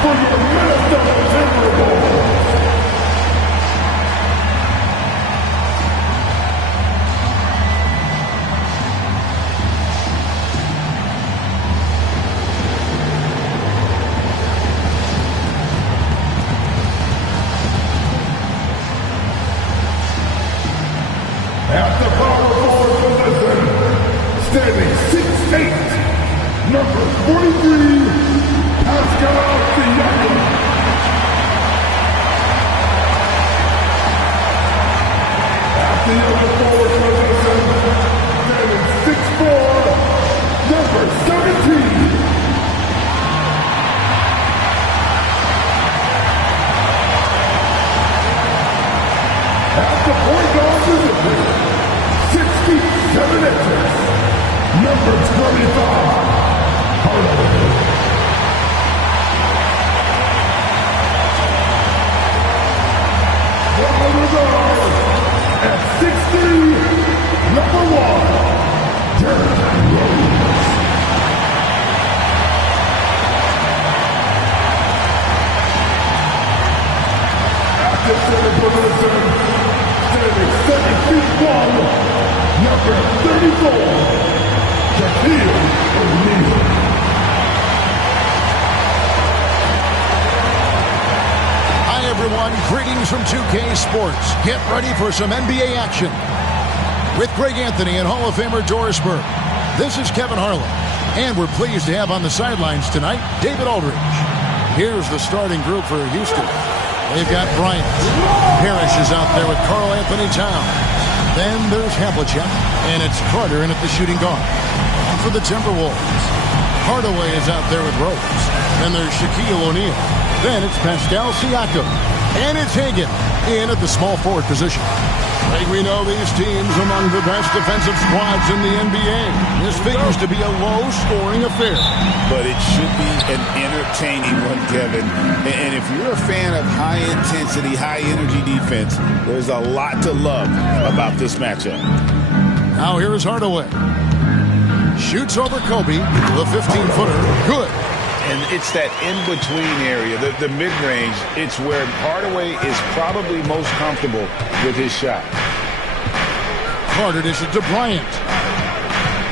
for your Minnesota Timberwolves. At the power forward position, standing 6'8", number 43, Pascal Siakam. At the other forward position, standing 6'4", number 17. At the point guard position, 67 inches, number 25, Hardaway. From the guard, at 6'3", number 1, Derrick Rose. At the center position, standing 7'1", number 34, Shaquille O'Neal. Hi everyone, greetings from 2K Sports. Get ready for some NBA action. With Greg Anthony and Hall of Famer Doris Burke, this is Kevin Harlan. And we're pleased to have on the sidelines tonight, David Aldridge. Here's the starting group for Houston. They've got Bryant. Parrish is out there with Karl Anthony Towns. Then there's Havlicek, and it's Carter in at the shooting guard. For the Timberwolves, Hardaway is out there with Rose. Then there's Shaquille O'Neal. Then it's Pascal Siakam. And it's Hagan in at the small forward position. Like we know these teams among the best defensive squads in the NBA. This figures to be a low-scoring affair. But it should be an entertaining one, Kevin. And if you're a fan of high-intensity, high-energy defense, there's a lot to love about this matchup. Now here's Hardaway. Shoots over Kobe, the 15-footer. Good. And it's that in-between area, the mid-range. It's where Hardaway is probably most comfortable with his shot. Carter dishes to Bryant.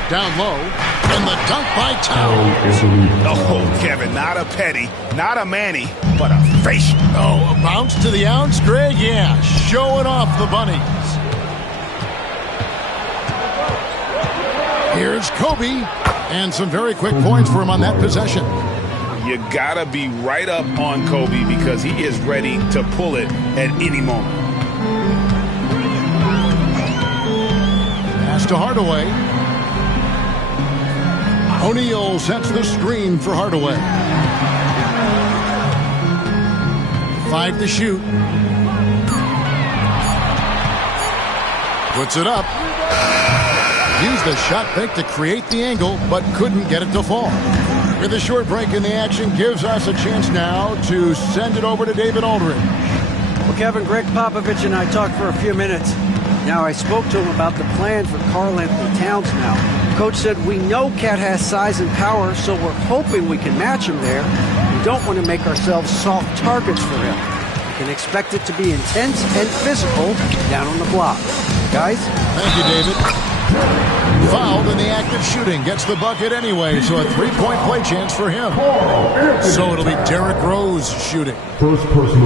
Down low. And the dunk by Towns. Oh, Kevin, not a Petty, not a Manny, but a facial. Oh, a bounce to the ounce, Greg? Yeah, showing off the bunnies. Here's Kobe. And some very quick points for him on that possession. You gotta be right up on Kobe because he is ready to pull it at any moment. Pass to Hardaway. O'Neal sets the screen for Hardaway. 5 to shoot. Puts it up. Used the shot fake to create the angle, but couldn't get it to fall. With a short break in the action, gives us a chance now to send it over to David Aldridge. Well, Kevin, Greg Popovich and I talked for a few minutes. Now, I spoke to him about the plan for Karl Anthony Towns now. Coach said, we know Cat has size and power, so we're hoping we can match him there. We don't want to make ourselves soft targets for him. We can expect it to be intense and physical down on the block. Guys? Thank you, David. Fouled in the act of shooting. Gets the bucket anyway, so a 3-point play chance for him. So it'll be Derrick Rose shooting.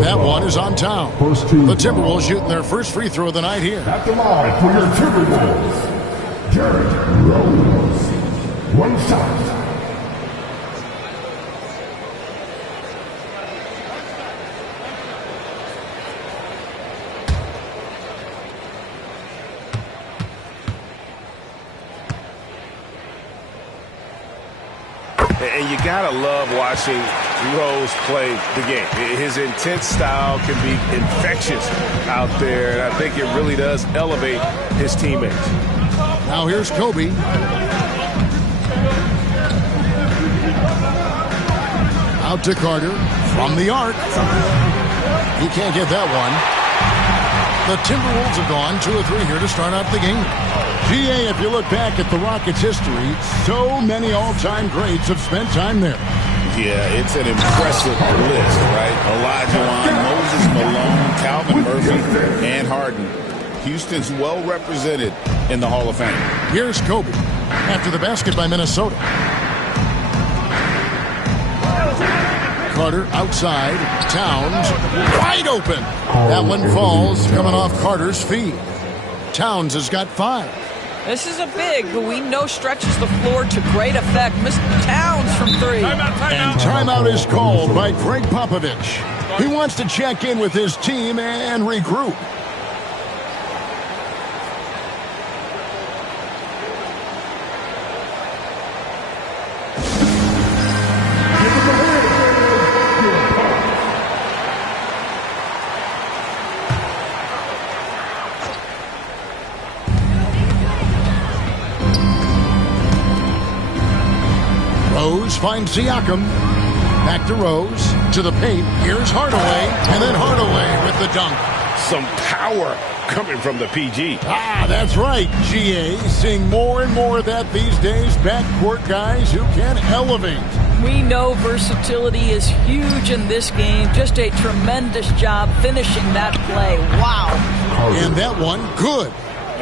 That one is on Town. The Timberwolves shooting their first free throw of the night here. At the line for your Timberwolves, Derrick Rose. One shot. And you gotta love watching Rose play the game. His intense style can be infectious out there, and I think it really does elevate his teammates. Now here's Kobe. Out to Carter from the arc. He can't get that one. The Timberwolves have gone 2 of 3 here to start out the game. GA, if you look back at the Rockets' history, so many all-time greats have spent time there. Yeah, it's an impressive list, right? Olajuwon, Moses Malone, Calvin Murphy, and Harden. Houston's well represented in the Hall of Fame. Here's Kobe after the basket by Minnesota. Carter outside. Towns wide open. That one falls coming off Carter's feet. Towns has got 5. This is a big who we know stretches the floor to great effect. Mr. Towns from 3. And timeout is called by Greg Popovich. He wants to check in with his team and regroup. Rose finds Siakam. Back to Rose. To the paint. Here's Hardaway. And then Hardaway with the dunk. Some power coming from the PG. Ah, that's right, GA. Seeing more and more of that these days. Backcourt guys who can elevate. We know versatility is huge in this game. Just a tremendous job finishing that play. Wow. And that one, good.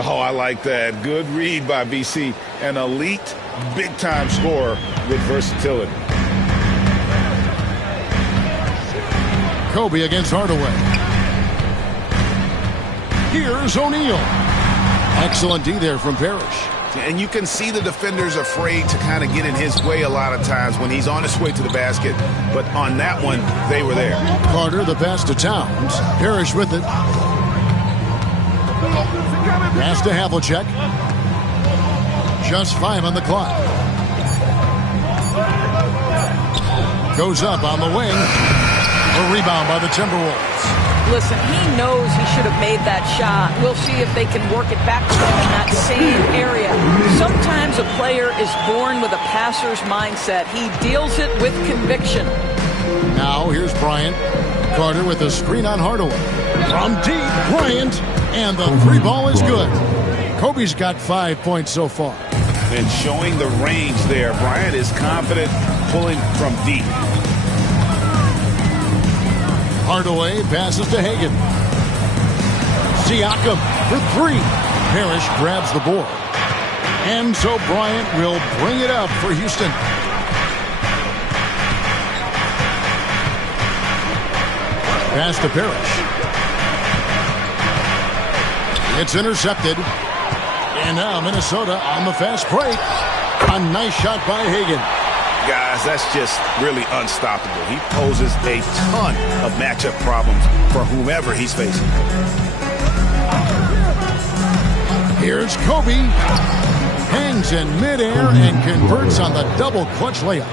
Oh, I like that. Good read by BC. An elite, big-time scorer with versatility. Kobe against Hardaway. Here's O'Neal. Excellent D there from Parrish. And you can see the defenders afraid to kind of get in his way a lot of times when he's on his way to the basket. But on that one, they were there. Carter, the pass to Towns. Parrish with it. Pass to Havlicek. Just 5 on the clock. Goes up on the wing. A rebound by the Timberwolves. Listen, he knows he should have made that shot. We'll see if they can work it back to him in that same area. Sometimes a player is born with a passer's mindset. He deals it with conviction. Now here's Bryant. Carter with a screen on Hardaway. From deep, Bryant. And the 3 ball is good. Kobe's got 5 points so far. And showing the range there. Bryant is confident pulling from deep. Hardaway passes to Hagan. Siakam for 3. Parrish grabs the board. And so Bryant will bring it up for Houston. Pass to Parrish. It's intercepted. And now Minnesota on the fast break. A nice shot by Hagan. Guys, that's just really unstoppable. He poses a ton of matchup problems for whomever he's facing. Here's Kobe. Hangs in midair and converts on the double clutch layup.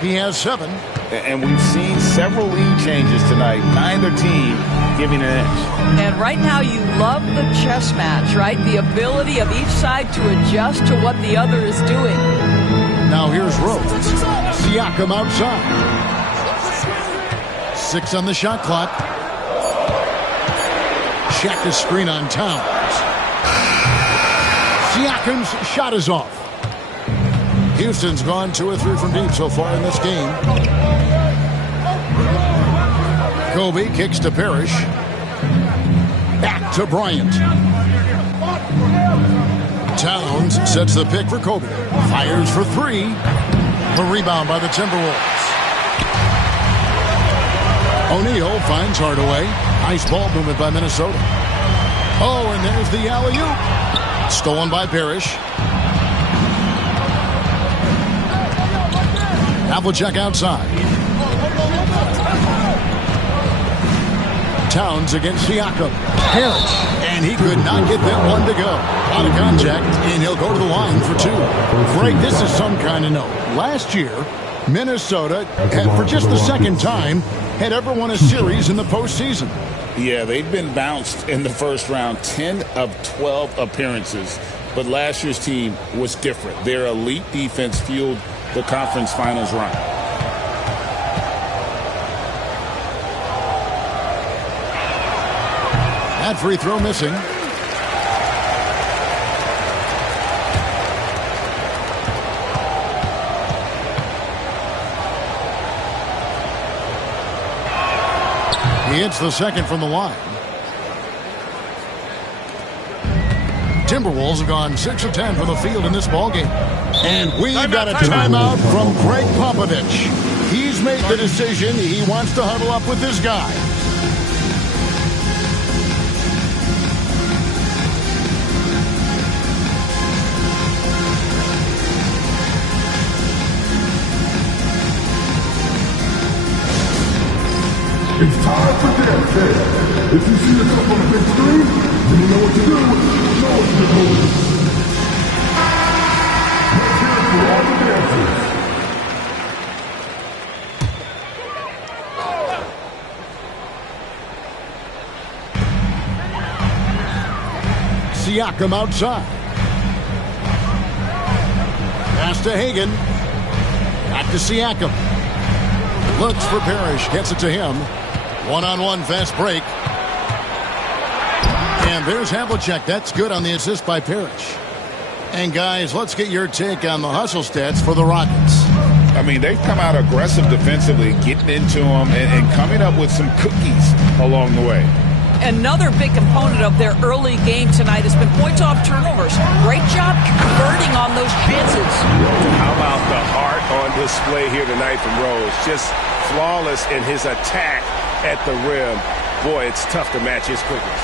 He has 7. And we've seen several lead changes tonight. Neither team giving an edge. And right now you love the chess match, right? The ability of each side to adjust to what the other is doing. Now here's Rose. Siakam outside. 6 on the shot clock. Shaq's screen on Towns. Siakam's shot is off. Houston's gone 2 or 3 from deep so far in this game. Kobe kicks to Parrish. Back to Bryant. Towns sets the pick for Kobe. Fires for 3. A rebound by the Timberwolves. O'Neal finds Hardaway. Nice ball movement by Minnesota. Oh, and there's the alley-oop. Stolen by Parrish. Havlicek outside. Towns against Siakam. Parrish. And he could not get that one to go. Out of contact, and he'll go to the line for 2. Greg, this is some kind of note. Last year, Minnesota, for just the second time, had ever won a series in the postseason. Yeah, they've been bounced in the first round, 10 of 12 appearances. But last year's team was different. Their elite defense fueled the conference finals run. That free throw missing. He hits the second from the line. Timberwolves have gone 6 of 10 from the field in this ballgame. And we've got a timeout from Greg Popovich. He's made the decision. He wants to huddle up with this guy. It's time for dance day. If you see yourself on the big screen, then you know what to do. Show us your moves. Let's hear it for all the dancers. Siakam outside. Pass to Hagan. Back to Siakam. Looks for Parrish. Gets it to him. One-on-one fast break. And there's Havlicek. That's good on the assist by Parrish. And guys, let's get your take on the hustle stats for the Rockets. I mean, they've come out aggressive defensively, getting into them and coming up with some cookies along the way. Another big component of their early game tonight has been points off turnovers. Great job converting on those chances. How about the heart on display here tonight from Rose? Just flawless in his attack at the rim. Boy, it's tough to match his quickness.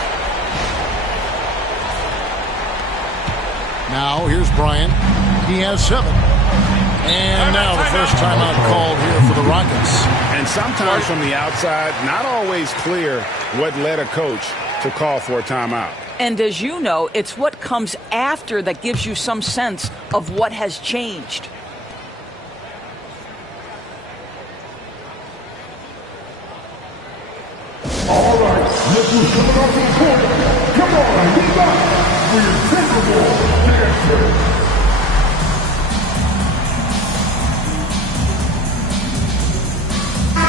Now, here's Bryant. He has 7. And now the first timeout called here for the Rockets. And sometimes from the outside, not always clear what led a coach to call for a timeout. And as you know, it's what comes after that gives you some sense of what has changed. All right, look who's coming off the court. Come on, get back for your Timberwolves dancer.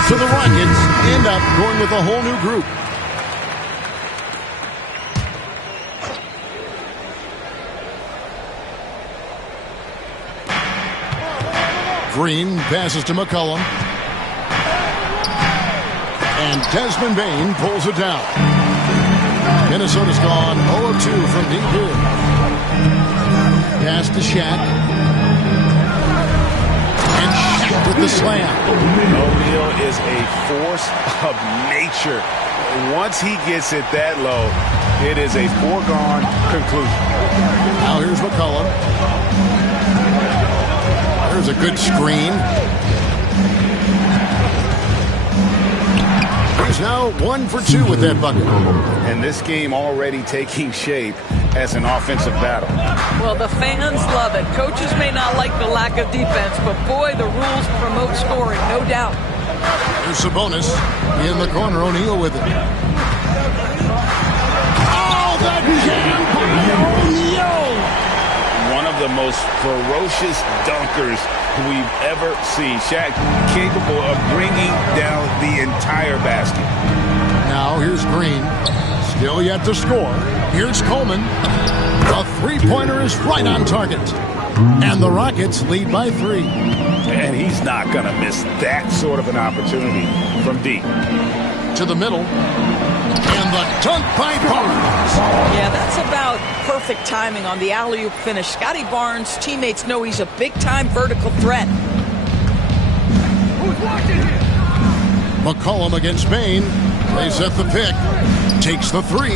So the Rockets end up going with a whole new group. Green passes to McCollum. And Desmond Bane pulls it down. Minnesota's gone 0 of 2 from deep here. Pass to Shaq. And Shaq with the slam. O'Neal is a force of nature. Once he gets it that low, it is a foregone conclusion. Now here's McCollum. There's a good screen. He's now 1 for 2 with that bucket. And this game already taking shape as an offensive battle. Well, the fans love it. Coaches may not like the lack of defense, but boy, the rules promote scoring, no doubt. Here's Sabonis in the corner. O'Neal with it. Oh, the jam by O'Neal! One of the most ferocious dunkers we've ever seen. Shaq capable of bringing down the entire basket. Now here's Green. Still yet to score. Here's Coleman. The three-pointer is right on target. And the Rockets lead by 3. And he's not going to miss that sort of an opportunity from deep. To the middle. And the dunk by Barnes. Yeah, that's about perfect timing on the alley-oop finish. Scotty Barnes' teammates know he's a big-time vertical threat. McCollum against Bane. They set the pick. Takes the 3.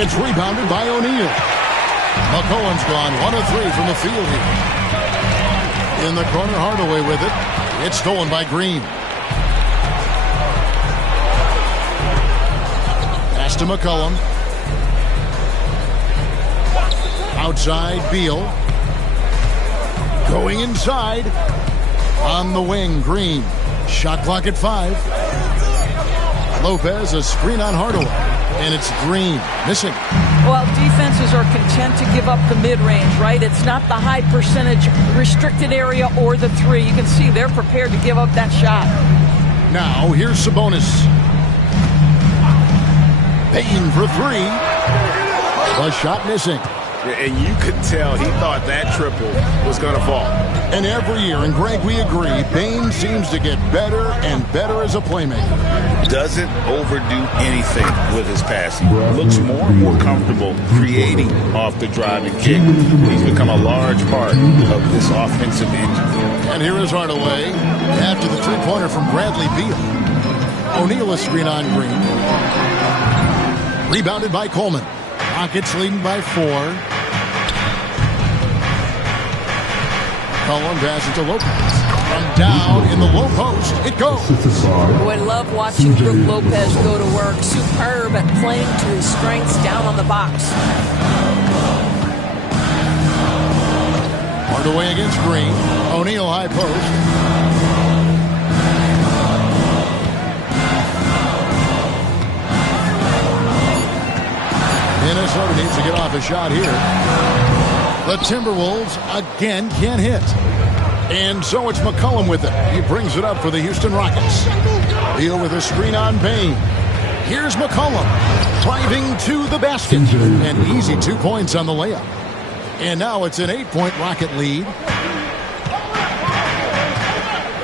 It's rebounded by O'Neal. McCollum's gone 1 of 3 from the field here. In the corner, Hardaway with it. It's stolen by Green. Pass to McCollum. Outside, Beal. Going inside. On the wing, Green. Shot clock at 5. Lopez, a screen on Hardaway. And it's Green. Missing. Well, defenses are content to give up the mid-range, right? It's not the high percentage restricted area or the 3. You can see they're prepared to give up that shot. Now, here's Sabonis. Payton for 3. The shot missing. And you could tell he thought that triple was going to fall. And every year, and Greg, we agree, Bane seems to get better and better as a playmaker. Doesn't overdo anything with his passing. Looks more and more comfortable creating off the drive and kick. He's become a large part of this offensive engine. And here is Hardaway after the three-pointer from Bradley Beal. O'Neal a screen on Green. Rebounded by Coleman. Rockets leading by 4. Cullen passes to Lopez. From down in the low post, it goes. Boy, I love watching Brook Lopez go to work. Superb at playing to his strengths down on the box. Hardaway against Green. O'Neal high post. Minnesota needs to get off a shot here. The Timberwolves again can't hit. And so it's McCollum with it. He brings it up for the Houston Rockets. Beal with a screen on Bane. Here's McCollum driving to the basket. An easy 2 points on the layup. And now it's an 8-point Rocket lead.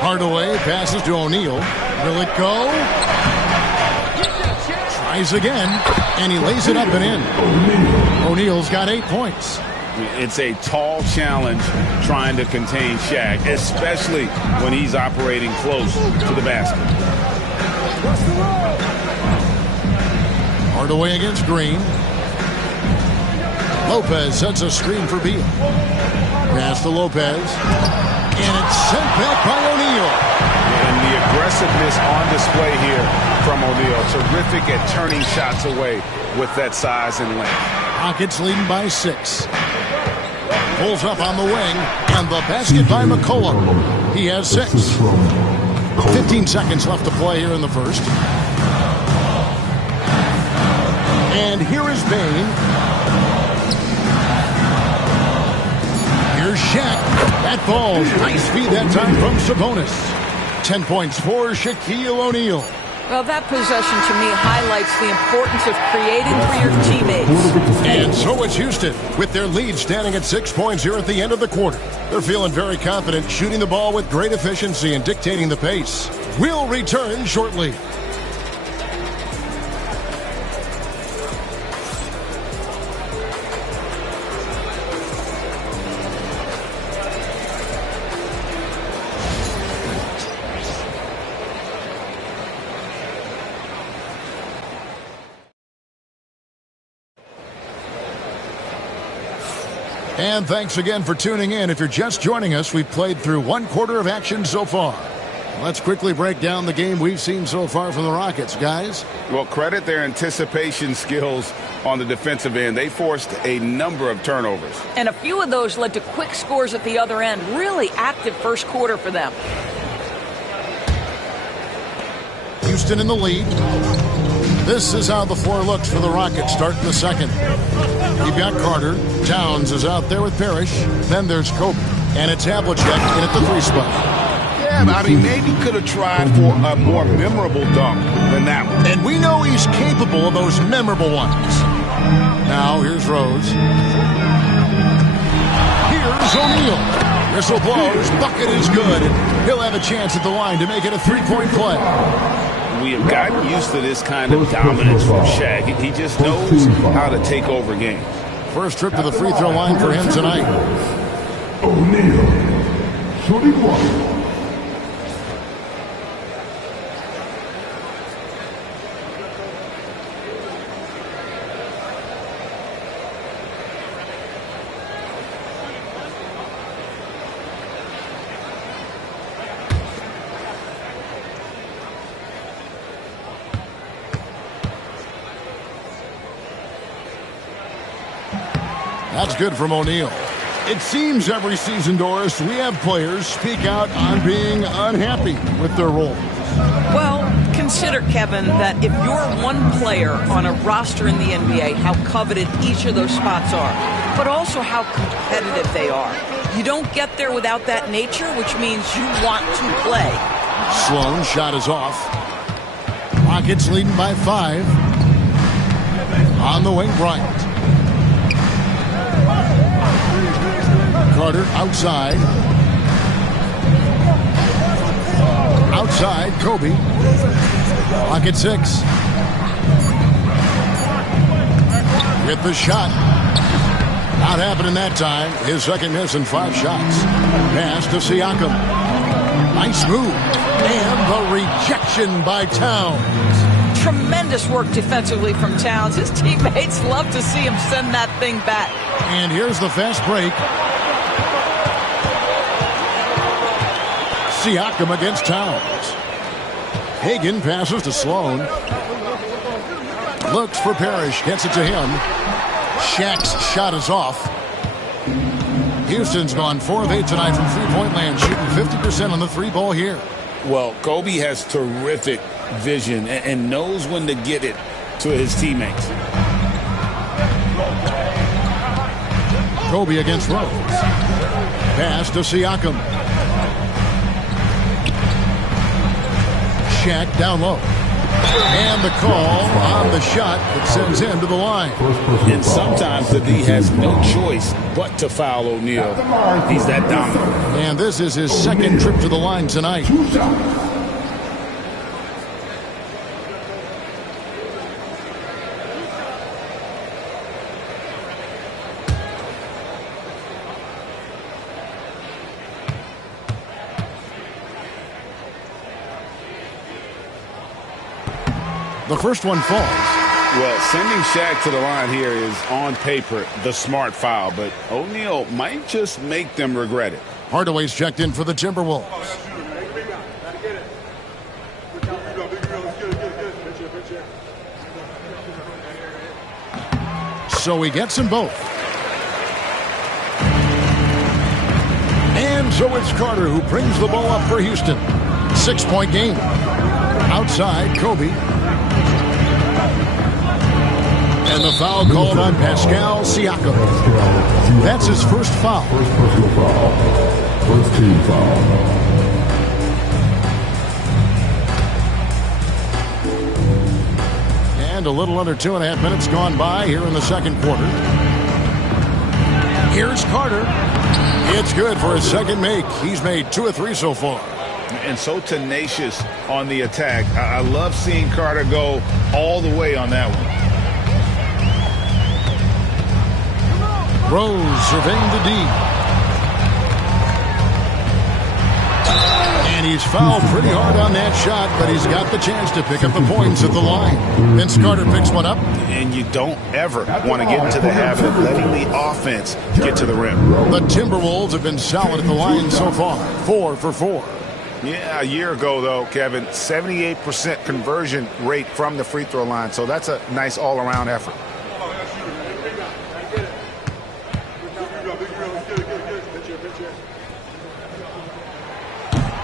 Hardaway passes to O'Neal. Will it go? Tries again, and he lays it up and in. O'Neal's got 8 points. It's a tall challenge trying to contain Shaq, especially when he's operating close to the basket. Hardaway against Green. Lopez sets a screen for Beal. Pass to Lopez. And it's sent back by O'Neal. And the aggressiveness on display here from O'Neal. Terrific at turning shots away with that size and length. Rockets leading by 6. Pulls up on the wing. And the basket by McCollum. He has 6. 15 seconds left to play here in the first. And here is Bane. Here's Shaq. That falls. Nice feed that time from Sabonis. 10 points for Shaquille O'Neal. Well, that possession to me highlights the importance of creating for your teammates. And so it's Houston with their lead standing at 6 points here at the end of the quarter. They're feeling very confident, shooting the ball with great efficiency and dictating the pace. We'll return shortly. And thanks again for tuning in. If you're just joining us, we've played through 1 quarter of action so far. Let's quickly break down the game we've seen so far from the Rockets, guys. Well, credit their anticipation skills on the defensive end. They forced a number of turnovers. And a few of those led to quick scores at the other end. Really active first quarter for them. Houston in the lead. This is how the floor looks for the Rockets starting the second. You've got Carter. Towns is out there with Parrish. Then there's Kobe. And it's Havlicek in at the 3 spot. Yeah, but I mean, maybe could have tried for a more memorable dunk than that one. And we know he's capable of those memorable ones. Now, here's Rose. Here's O'Neal. Whistle blows. Bucket is good. And he'll have a chance at the line to make it a 3-point play. We have gotten used to this kind of dominance from Shaq. He just knows how to take over games. First trip to the free throw line for him tonight. O'Neal, shooting 1. That's good from O'Neal. It seems every season, Doris, we have players speak out on being unhappy with their role. Well, consider, Kevin, that if you're one player on a roster in the NBA, how coveted each of those spots are, but also how competitive they are. You don't get there without that nature, which means you want to play. Sloan shot is off. Rockets leading by 5. On the wing, Bryant. Carter outside. Outside, Kobe. Pocket 6. With the shot. Not happening that time. His second miss in 5 shots. Pass to Siakam. Nice move. And the rejection by Towns. Tremendous work defensively from Towns. His teammates love to see him send that thing back. And here's the fast break. Siakam against Towns. Hagan passes to Sloan. Looks for Parrish. Gets it to him. Shaq's shot is off. Houston's gone 4 of 8 tonight from three-point land, shooting 50% on the 3-ball here. Well, Kobe has terrific vision and knows when to get it to his teammates. Kobe against Rose. Pass to Siakam. Shaq down low. And the call on the shot that sends him to the line. And sometimes the D has no choice but to foul O'Neal. He's that dominant. And this is his second trip to the line tonight. The first one falls. Well, sending Shaq to the line here is, on paper, the smart foul, but O'Neal might just make them regret it. Hardaway's checked in for the Timberwolves. So he gets them both. And so it's Carter who brings the ball up for Houston. 6-point game. Outside, Kobe. And the foul called on Pascal Siakam. That's his first foul. First personal foul. First team foul. And a little under 2.5 minutes gone by here in the second quarter. Here's Carter. It's good for his second make. He's made 2 of 3 so far. And so tenacious on the attack. I love seeing Carter go all the way on that one. Rose surveying the D. And he's fouled pretty hard on that shot, but he's got the chance to pick up the points at the line. Vince Carter picks one up. And you don't ever want to get into the habit of letting the offense get to the rim. The Timberwolves have been solid at the line so far. 4 for 4. Yeah, a year ago, though, Kevin, 78% conversion rate from the free throw line. So that's a nice all-around effort.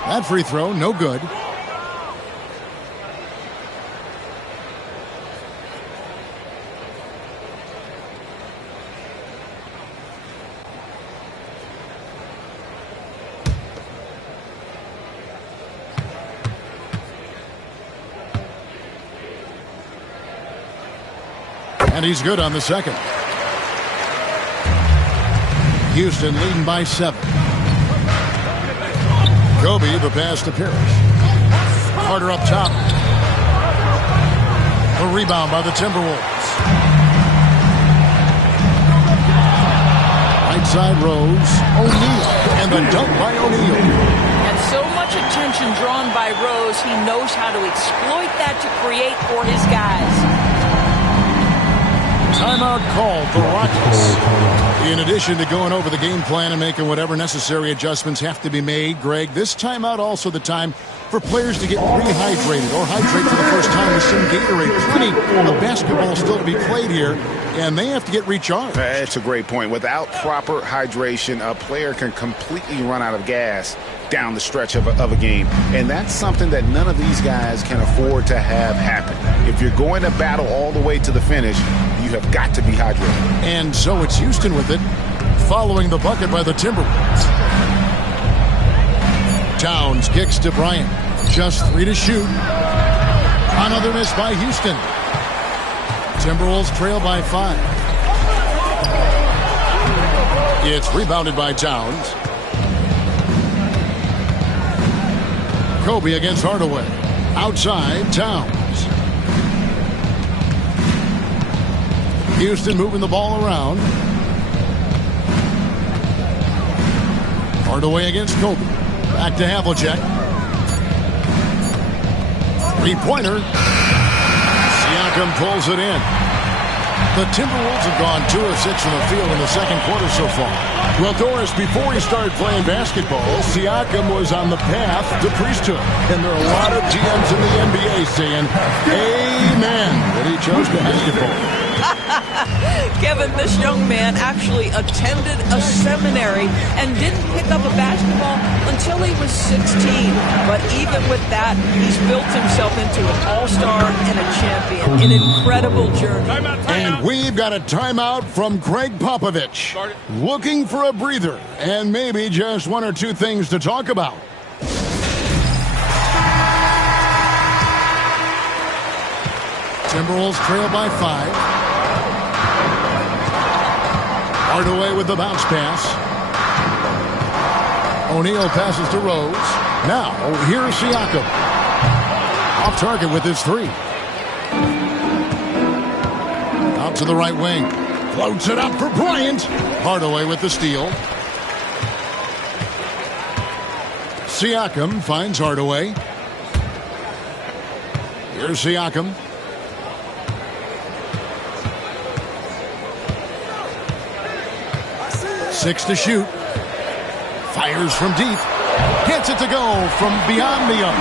That free throw, no good. And he's good on the second. Houston leading by 7. Kobe, the pass to Parrish. Carter up top. A rebound by the Timberwolves. Right side Rose. O'Neal. And the dunk by O'Neal. And so much attention drawn by Rose, he knows how to exploit that to create for his guys. Timeout called for Rockets. In addition to going over the game plan and making whatever necessary adjustments have to be made, Greg, this timeout also the time for players to get rehydrated or hydrate for the first time with some Gatorade. Plenty of basketball still to be played here, and they have to get recharged. That's a great point. Without proper hydration, a player can completely run out of gas down the stretch of a game. And that's something that none of these guys can afford to have happen. If you're going to battle all the way to the finish, you have got to be hydrated. And so it's Houston with it, following the bucket by the Timberwolves. Towns kicks to Bryant. Just 3 to shoot. Another miss by Houston. Timberwolves trail by 5. It's rebounded by Towns. Kobe against Hardaway. Outside, Towns. Houston moving the ball around. Hardaway against Kobe. Back to Havlicek. Three-pointer. Siakam pulls it in. The Timberwolves have gone 2 of 6 from the field in the second quarter so far. Well, Doris, before he started playing basketball, Siakam was on the path to priesthood. And there are a lot of GMs in the NBA saying, amen, that he chose basketball. Kevin, this young man actually attended a seminary and didn't pick up a basketball until he was 16. But even with that, he's built himself into an all-star and a champion. An incredible journey. And we've got a timeout from Greg Popovich. Looking for a breather and maybe just 1 or 2 things to talk about. Timberwolves trail by 5. Hardaway with the bounce pass. O'Neal passes to Rose. Now, here's Siakam. Off target with his 3. Out to the right wing. Floats it up for Bryant. Hardaway with the steal. Siakam finds Hardaway. Here's Siakam. 6 to shoot. Fires from deep. Gets it to go from beyond the arc.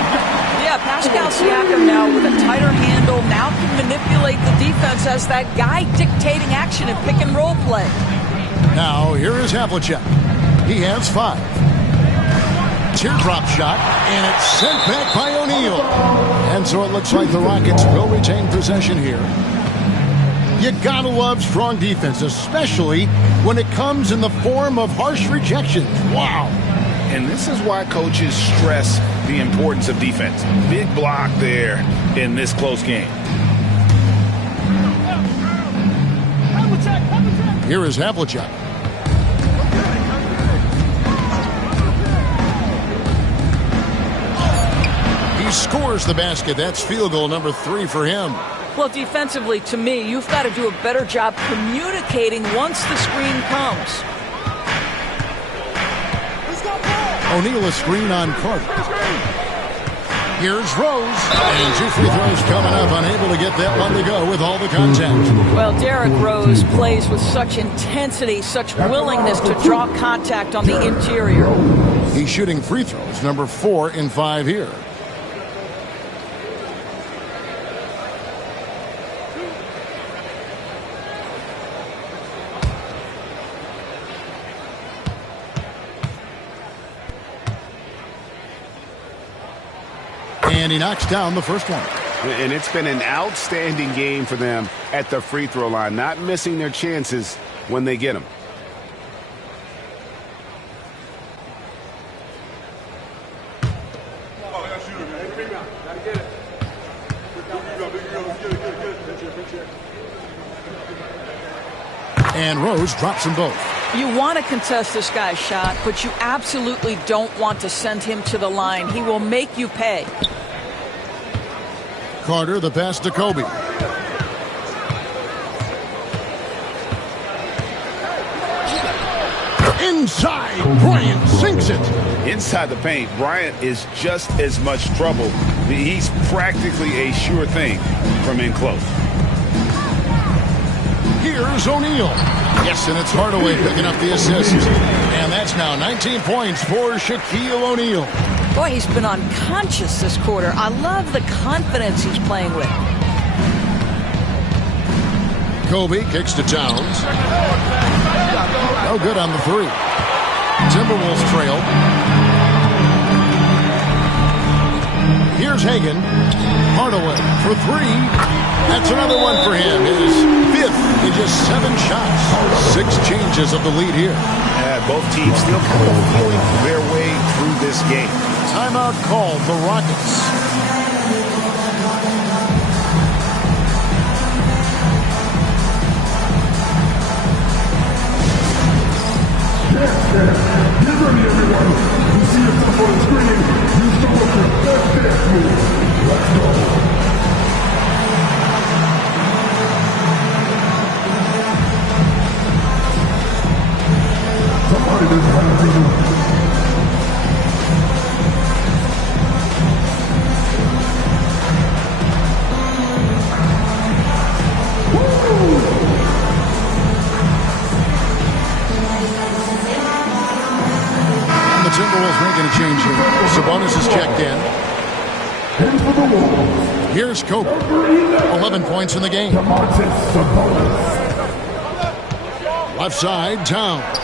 Yeah, Pascal Siakam now with a tighter handle now can manipulate the defense as that guy dictating action in pick and roll play. Now here is Havlicek. He has 5. Teardrop shot, and it's sent back by O'Neal. And so it looks like the Rockets will retain possession here. You gotta love strong defense, especially when it comes in the form of harsh rejections. Wow. And this is why coaches stress the importance of defense. Big block there in this close game. Here is Havlicek. He scores the basket. That's field goal number 3 for him. Well, defensively, to me, you've got to do a better job communicating once the screen comes. O'Neal a screen on Carter. Here's Rose. And 2 free throws coming up. Unable to get that one to go with all the contact. Well, Derrick Rose plays with such intensity, such willingness to draw contact on the interior. He's shooting free throws, number 4 in 5 here. And he knocks down the first one. And it's been an outstanding game for them at the free throw line, not missing their chances when they get them. And Rose drops them both. You want to contest this guy's shot, but you absolutely don't want to send him to the line. He will make you pay. Carter, the pass to Kobe. Inside, Bryant sinks it. Inside the paint, Bryant is just as much trouble. He's practically a sure thing from in close. Here's O'Neal. Yes, and it's Hardaway picking up the assist. And that's now 19 points for Shaquille O'Neal. Boy, he's been unconscious this quarter. I love the confidence he's playing with. Kobe kicks to Towns. No good on the 3. Timberwolves trail. Here's Hagan. Hardaway for 3. That's another one for him. His 5th in just 7 shots. 6 changes of the lead here. Both teams still kind of feeling their way through this game. Timeout called the Rockets. You see yourself on the screen, you show us your best dance move. Let's go. Somebody doesn't have to do. The Timberwolves making a change here. Sabonis is checked in. Here's Kobe. 11 points in the game. Left side, Towns.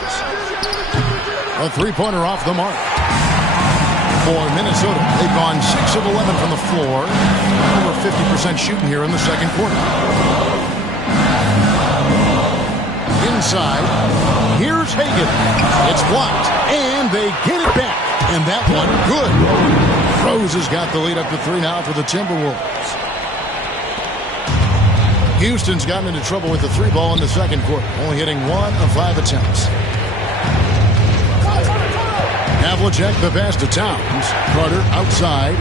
A three-pointer off the mark. For Minnesota, they've gone 6 of 11 from the floor. Over 50% shooting here in the second quarter. Inside, here's Hagan. It's blocked, and they get it back. And that one, good. Rose has got the lead up to 3 now for the Timberwolves. Houston's gotten into trouble with the 3-ball in the second quarter, only hitting 1 of 5 attempts. Havlicek the pass to Towns. Carter outside.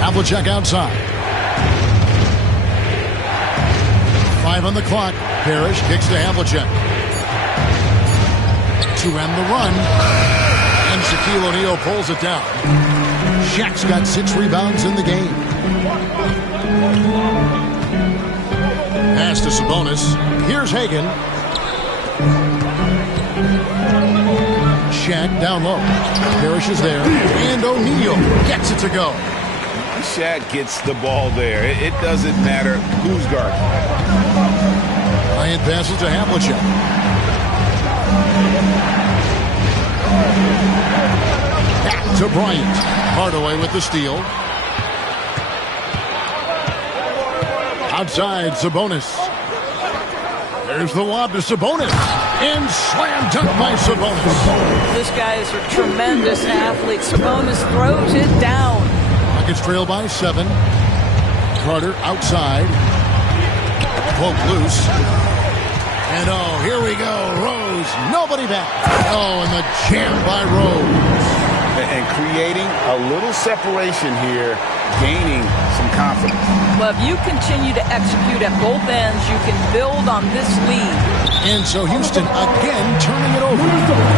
Havlicek outside. 5 on the clock. Parrish kicks to Havlicek. To end the run. And Shaquille O'Neal pulls it down. Shaq's got 6 rebounds in the game. Pass to Sabonis. Here's Hagan. Shaq down low. Parrish is there. And O'Neal gets it to go. Shaq gets the ball there. It doesn't matter who's guarding. Bryant passes to Havlicek. Back to Bryant. Hardaway with the steal. Outside, Sabonis. There's the lob to Sabonis. And slam dunk by Sabonis. This guy is a tremendous athlete. Sabonis throws it down. Rockets trail by 7. Carter outside. Poke loose. And oh, here we go. Rose. Nobody back. Oh, and the jam by Rose. And creating a little separation here, gaining some confidence. Well, if you continue to execute at both ends, you can build on this lead. And so Houston again turning it over.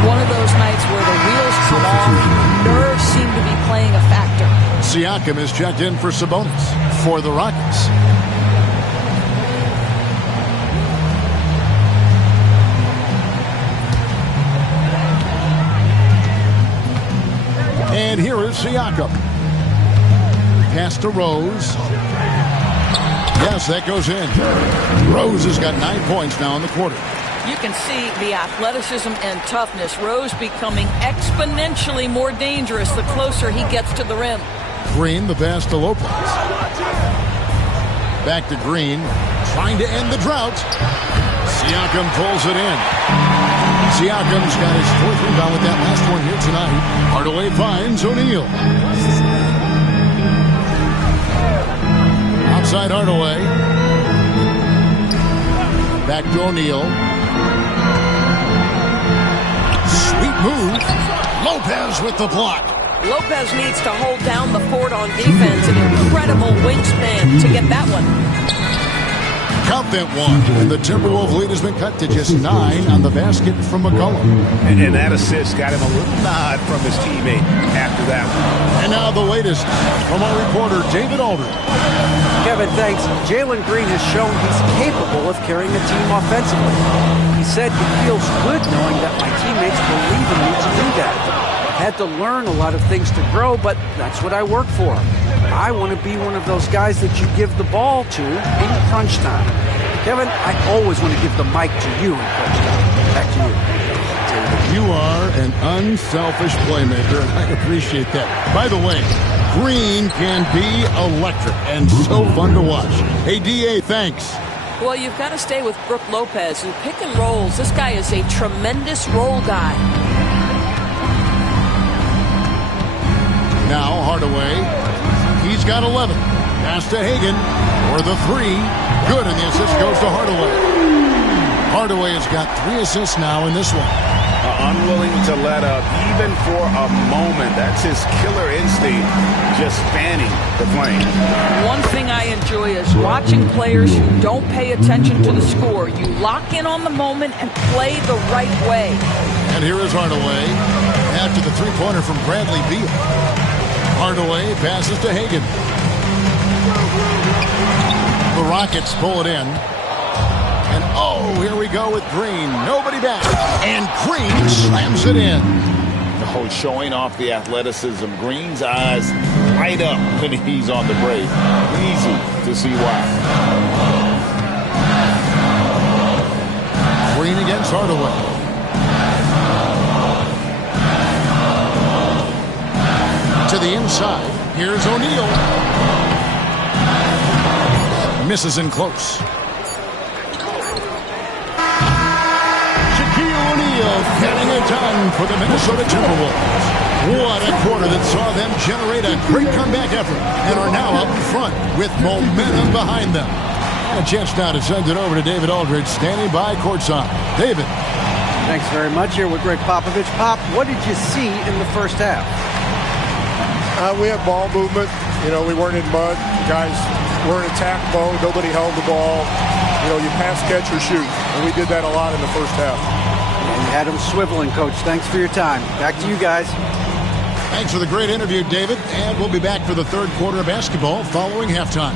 One of those nights where the wheels come off, nerves seem to be playing a factor. Siakam is checked in for Sabonis for the Rockets. And here is Siakam. Pass to Rose. Yes, that goes in. Rose has got 9 points now in the quarter. You can see the athleticism and toughness. Rose becoming exponentially more dangerous the closer he gets to the rim. Green, the pass to Lopez. Back to Green, trying to end the drought. Siakam pulls it in. Siakam's got his 4th rebound with that last one here tonight. Hardaway finds O'Neal. Outside Hardaway. Back to O'Neal. Sweet move. Lopez with the block. Lopez needs to hold down the fort on defense. An incredible wingspan to get that one. Count that one. And the Timberwolves lead has been cut to just 9 on the basket from McCollum. And that assist got him a little nod from his teammate after that one. And now the latest from our reporter, David Aldridge. Kevin, thanks. Jalen Green has shown he's capable of carrying a team offensively. He said it feels good knowing that my teammates believe in me to do that. Had to learn a lot of things to grow, but that's what I work for. I want to be one of those guys that you give the ball to in crunch time. Kevin, I always want to give the mic to you in crunch time. Back to you. You are an unselfish playmaker, and I appreciate that. By the way, Green can be electric and so fun to watch. Hey, D.A., thanks. Well, you've got to stay with Brook Lopez and pick and rolls. This guy is a tremendous roll guy. Now Hardaway, he's got 11. Pass to Hagan for the 3. Good, and the assist goes to Hardaway. Hardaway has got 3 assists now in this one. unwilling to let up even for a moment. That's his killer instinct, just fanning the flame. One thing I enjoy is watching players who don't pay attention to the score. You lock in on the moment and play the right way. And here is Hardaway after the three-pointer from Bradley Beal. Hardaway passes to Hagan. The Rockets pull it in. And oh, here we go with Green. Nobody back. And Green slams it in. Oh, showing off the athleticism. Green's eyes light up when he's on the break. Easy to see why. Green against Hardaway. To the inside. Here's O'Neal. Misses in close. Shaquille O'Neal getting it done for the Minnesota Timberwolves. What a quarter that saw them generate a great comeback effort and are now up in front with momentum behind them. And a chance now to send it over to David Aldridge, standing by courtside. David. Thanks very much. Here with Greg Popovich. Pop, what did you see in the first half? We had ball movement. You know, we weren't in mud. The guys were in attack mode. Nobody held the ball. You know, you pass, catch, or shoot. And we did that a lot in the first half. And you had them swiveling, Coach. Thanks for your time. Back to you guys. Thanks for the great interview, David. And we'll be back for the third quarter of basketball following halftime.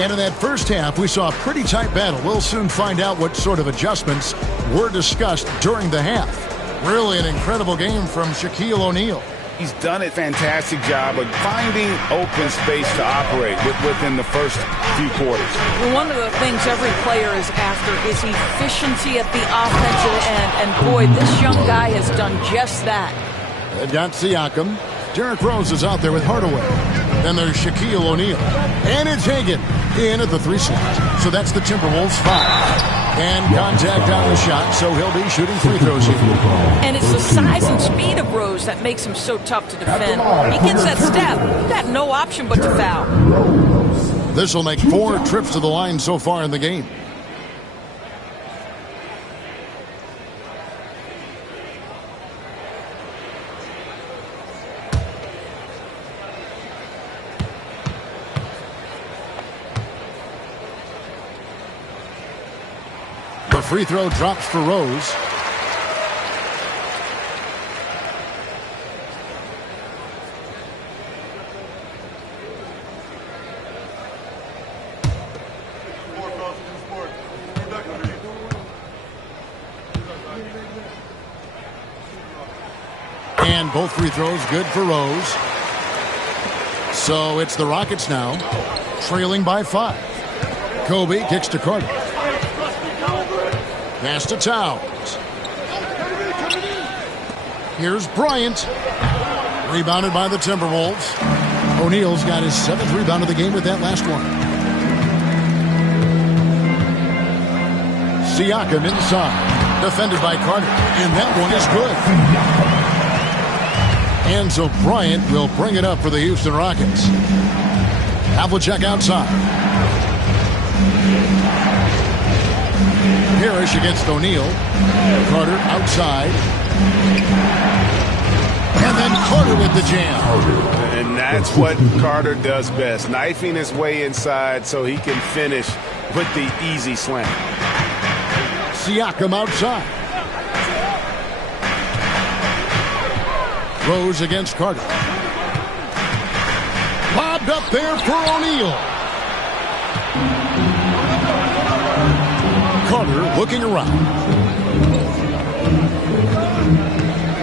And in that first half, we saw a pretty tight battle. We'll soon find out what sort of adjustments were discussed during the half. Really an incredible game from Shaquille O'Neal. He's done a fantastic job of finding open space to operate within the first few quarters. Well, one of the things every player is after is efficiency at the offensive end. And boy, this young guy has done just that. They've got Siakam. Derrick Rose is out there with Hardaway. Then there's Shaquille O'Neal. And it's Hagan in at the 3 slot. So that's the Timberwolves 5. And contact on the shot, so he'll be shooting free throws here. And it's the size and speed of Rose that makes him so tough to defend. He gets that step. You got no option but to foul. This will make 4 trips to the line so far in the game. The free throw drops for Rose. And both free throws good for Rose. So it's the Rockets now, trailing by 5. Kobe kicks to Carter. Pass to Towns. Here's Bryant. Rebounded by the Timberwolves. O'Neal's got his 7th rebound of the game with that last one. Siakam inside. Defended by Carter. And that one is good. And so Bryant will bring it up for the Houston Rockets. Havlicek outside. Harris against O'Neal. Carter outside. And then Carter with the jam. And that's what Carter does best. Knifing his way inside so he can finish with the easy slam. Siakam outside. Rose against Carter. Lobbed up there for O'Neal. Carter looking around.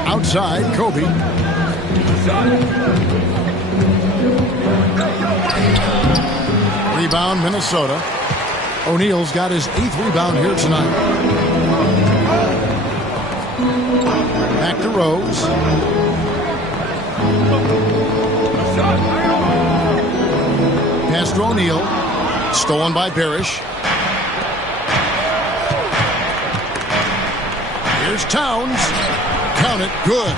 Outside, Kobe. Rebound, Minnesota. O'Neal's got his 8th rebound here tonight. Back to Rose. Pass to O'Neal. Stolen by Parrish. Here's Towns. Count it. Good.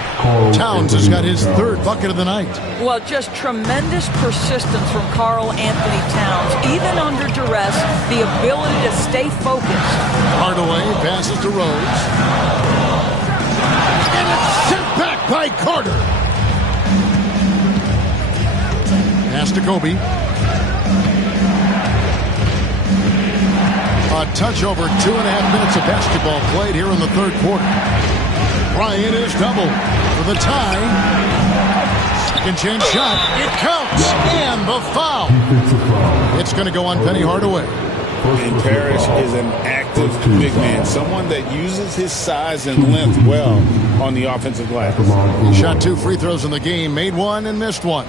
Towns has got his 3rd bucket of the night. Well, just tremendous persistence from Karl Anthony Towns. Even under duress, the ability to stay focused. Hardaway passes to Rose. And it's sent back by Carter. Pass to Kobe. A touch over 2.5 minutes of basketball played here in the 3rd quarter. Bryant is doubled for the tie. Second chance shot. It counts. And the foul. It's going to go on Penny Hardaway. And Parrish is an active big man, someone that uses his size and length well on the offensive glass. He shot 2 free throws in the game, made 1 and missed 1.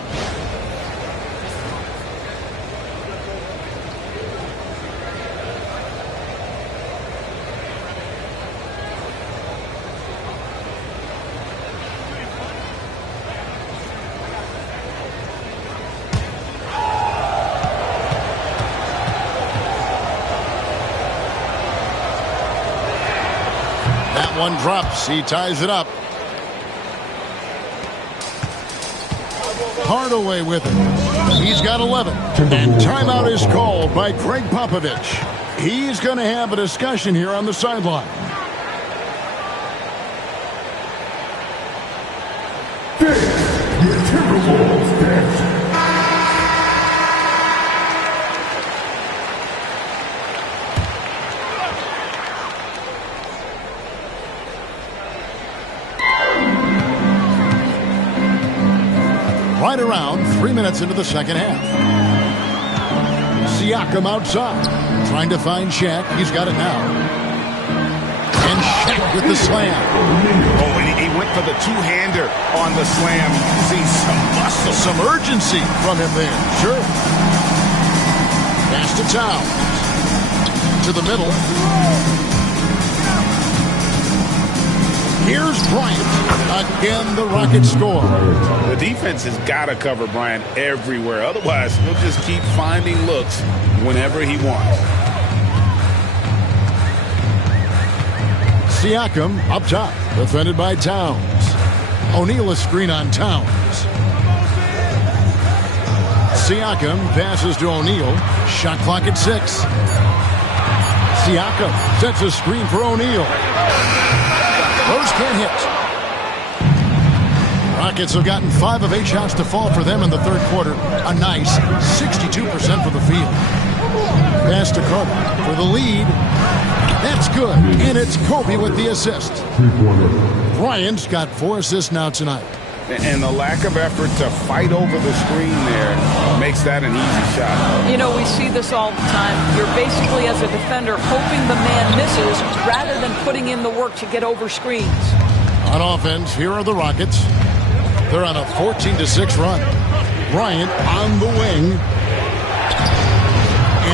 One drops. He ties it up. Hardaway with it. He's got 11. And timeout is called by Greg Popovich. He's going to have a discussion here on the sideline. Your Timberwolves bench. Right around 3 minutes into the second half. Siakam outside. Trying to find Shaq. He's got it now. And Shaq with the slam. Oh, and he went for the two-hander on the slam. You can see some muscle. Some urgency from him there. Sure. Pass to Towns. To the middle. Here's Bryant. Again, the Rockets score. The defense has got to cover Bryant everywhere. Otherwise, he'll just keep finding looks whenever he wants. Siakam up top. Defended by Towns. O'Neal a screen on Towns. Siakam passes to O'Neal. Shot clock at 6. Siakam sets a screen for O'Neal. Rose can't hit. Rockets have gotten 5 of 8 shots to fall for them in the 3rd quarter. A nice 62% from the field. Pass to Carter for the lead. That's good. And it's Kobe with the assist. Bryant's got 4 assists now tonight. And the lack of effort to fight over the screen there makes that an easy shot. You know, we see this all the time. You're basically, as a defender, hoping the man misses rather than putting in the work to get over screens. On offense, here are the Rockets. They're on a 14-6 run. Bryant on the wing.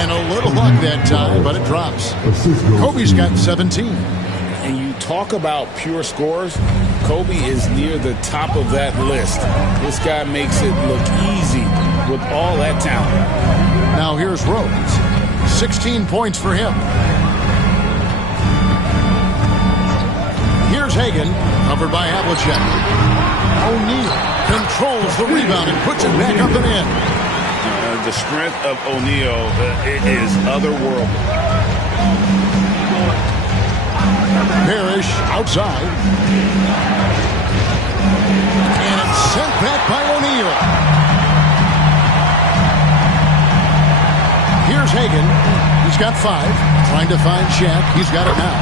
And a little luck that time, but it drops. Kobe's got 17. And you talk about pure scores, Kobe is near the top of that list. This guy makes it look easy with all that talent. Now here's Rose. 16 points for him. Here's Hagan, covered by Havlicek. O'Neal controls the rebound and puts it back up and in. The strength of O'Neal is otherworldly. Parrish outside. And it's sent back by O'Neal. Here's Hagan. He's got 5. Trying to find Shaq. He's got it now.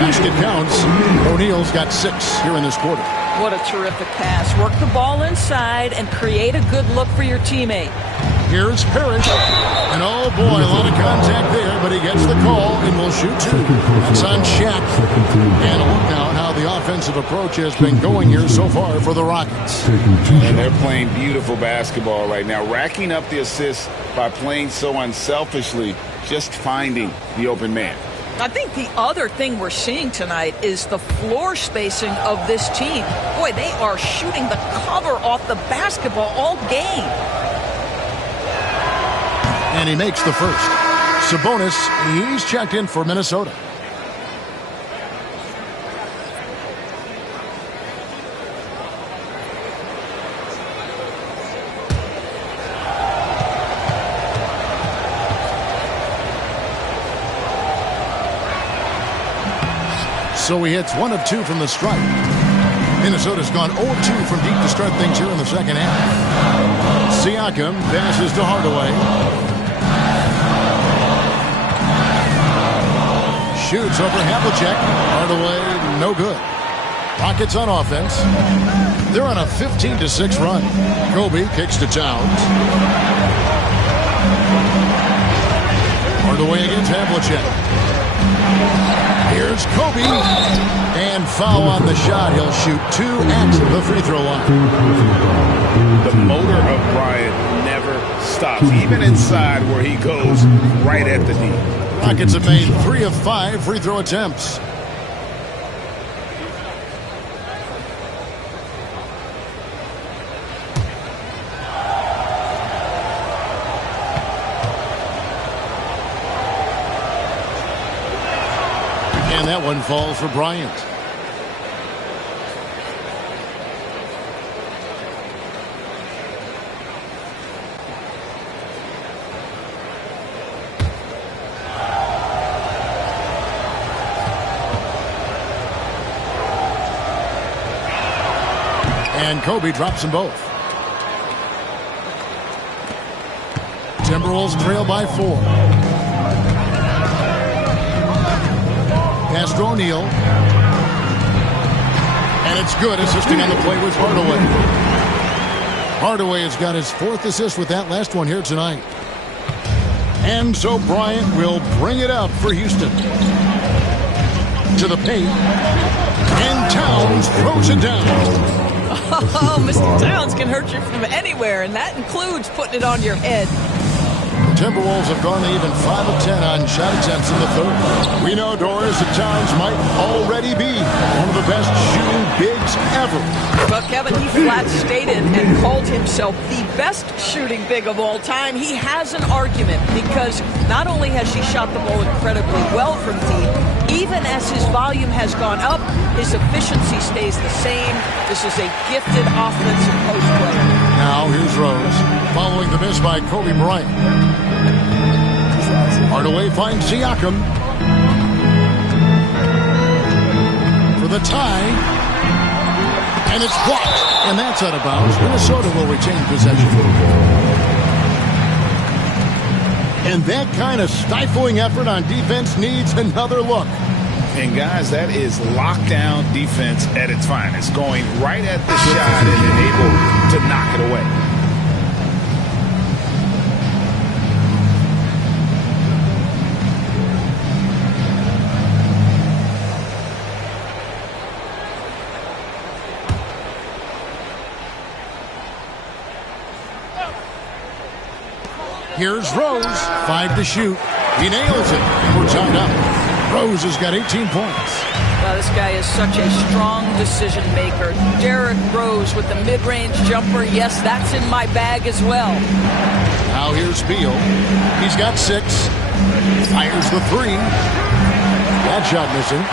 Basket counts. O'Neal's got 6 here in this quarter. What a terrific pass. Work the ball inside and create a good look for your teammate. Here's Parrish. And oh boy, a lot of contact there, but he gets the call and will shoot two. That's on Shaq. And a look now at how the offensive approach has been going here so far for the Rockets. And they're playing beautiful basketball right now, racking up the assists by playing so unselfishly, just finding the open man. I think the other thing we're seeing tonight is the floor spacing of this team. Boy, they are shooting the cover off the basketball all game. And he makes the first. Sabonis, he's checked in for Minnesota. So he hits 1 of 2 from the stripe. Minnesota's gone 0 of 2 from deep to start things here in the second half. Siakam passes to Hardaway. Shoots over Havlicek. Hardaway, no good. Rockets on offense. They're on a 15-6 run. Kobe kicks to Towns. Hardaway against Havlicek. Here's Kobe. And foul on the shot. He'll shoot 2 at the free throw line. The motor of Bryant never stops, even inside where he goes right at the D. Rockets have made 3 of 5 free throw attempts. And that one falls for Bryant. And Kobe drops them both. Timberwolves trail by 4. Pass to O'Neal. And it's good. Assisting on the play with Hardaway. Hardaway has got his 4th assist with that last one here tonight. And so Bryant will bring it up for Houston. To the paint. And Towns throws it down. Oh, Mr. Towns can hurt you from anywhere, and that includes putting it on your head. The Timberwolves have gone to even 5 of 10 on shot attempts in the 3rd. We know, Doris, that Towns might already be one of the best shooting bigs ever. Well, Kevin, he flat stated and called himself the best shooting big of all time. He has an argument because not only has he shot the ball incredibly well from deep, even as his volume has gone up, his efficiency stays the same. This is a gifted offensive post player. Now here's Rose, following the miss by Kobe Bryant. Hardaway finds Siakam for the tie. And it's blocked. And that's out of bounds. Minnesota will retain possession. And that kind of stifling effort on defense needs another look. And guys, that is lockdown defense at its finest. Going right at the shot and then able to knock it away. Here's Rose, 5 to shoot. He nails it, and we're tied up. Rose has got 18 points. Well, this guy is such a strong decision maker. Derrick Rose with the mid-range jumper. Yes, that's in my bag as well. Now here's Beal. He's got 6. Fires the 3. That shot missing.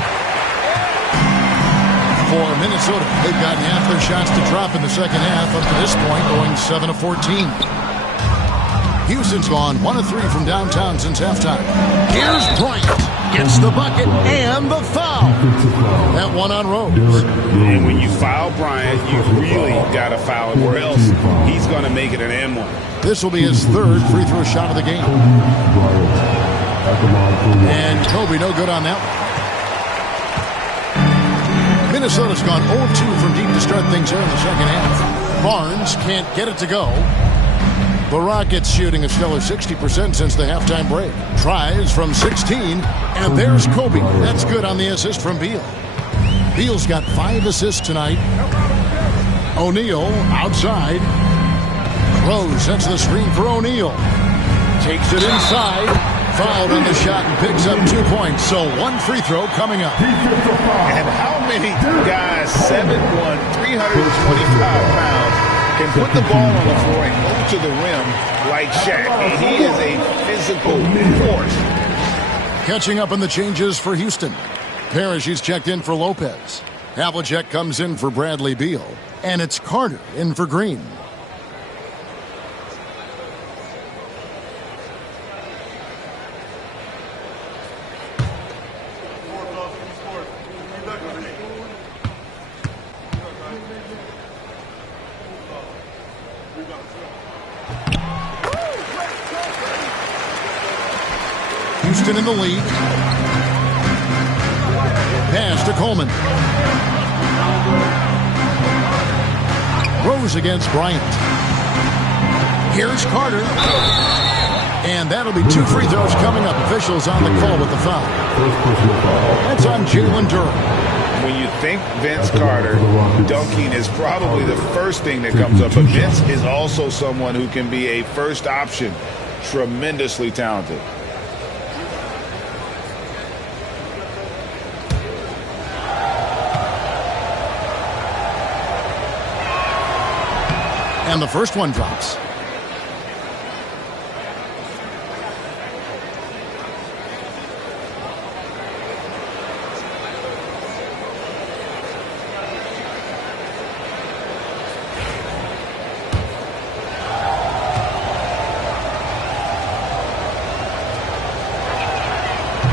For Minnesota, they've gotten half their shots to drop in the second half up to this point, going 7 of 14. Houston's gone 1 of 3 from downtown since halftime. Here's Bryant. Gets the bucket and the foul. That one on Rose. And when you foul Bryant, you really got to foul him, or else he's going to make it an M1. This will be his 3rd free throw shot of the game. And Kobe no good on that one. Minnesota's gone 0-2 from deep to start things here in the second half. Barnes can't get it to go. The Rockets shooting a stellar 60% since the halftime break. Tries from 16, and there's Kobe. That's good on the assist from Beal. Beal's got 5 assists tonight. O'Neal outside. Rose sets the screen for O'Neal. Takes it inside. Fouled on the shot and picks up 2 points. So 1 free throw coming up. And how many guys, 7'1", 325 pounds, can put the ball on the floor and go to the rim like Shaq? He is a physical force. Catching up on the changes for Houston. Parrish is checked in for Lopez. Havlicek comes in for Bradley Beal. And it's Carter in for Green. Houston in the lead. Pass to Coleman. Rose against Bryant. Here's Carter. And that'll be 2 free throws coming up. Officials on the call with the foul. That's on Jalen Durham. When you think Vince Carter, dunking is probably the first thing that comes up. But Vince is also someone who can be a first option. Tremendously talented. And the first one drops.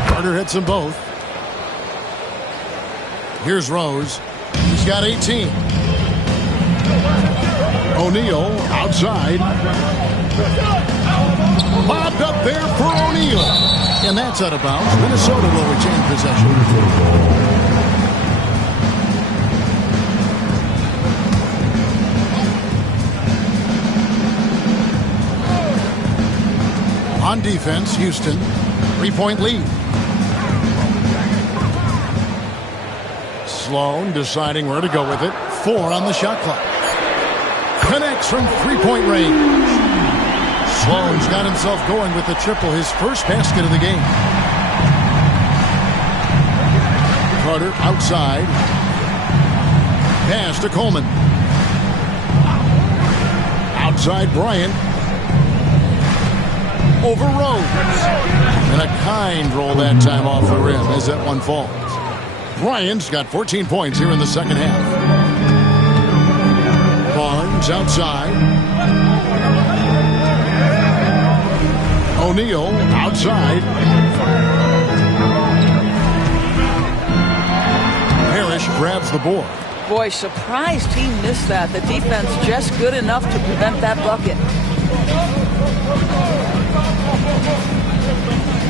Carter hits them both. Here's Rose. He's got 18. O'Neal outside. Popped up there for O'Neal. And that's out of bounds. Minnesota will retain possession. On defense, Houston. 3-point lead. Sloan deciding where to go with it. 4 on the shot clock. Connects from 3-point range. Sloan's got himself going with the triple, his first basket of the game. Carter outside. Pass to Coleman. Outside Bryant. Over Rose. And a kind roll that time off the rim as that one falls. Bryant's got 14 points here in the second half. Barnes outside. O'Neal outside. Parrish grabs the board. Boy, surprised he missed that. The defense just good enough to prevent that bucket.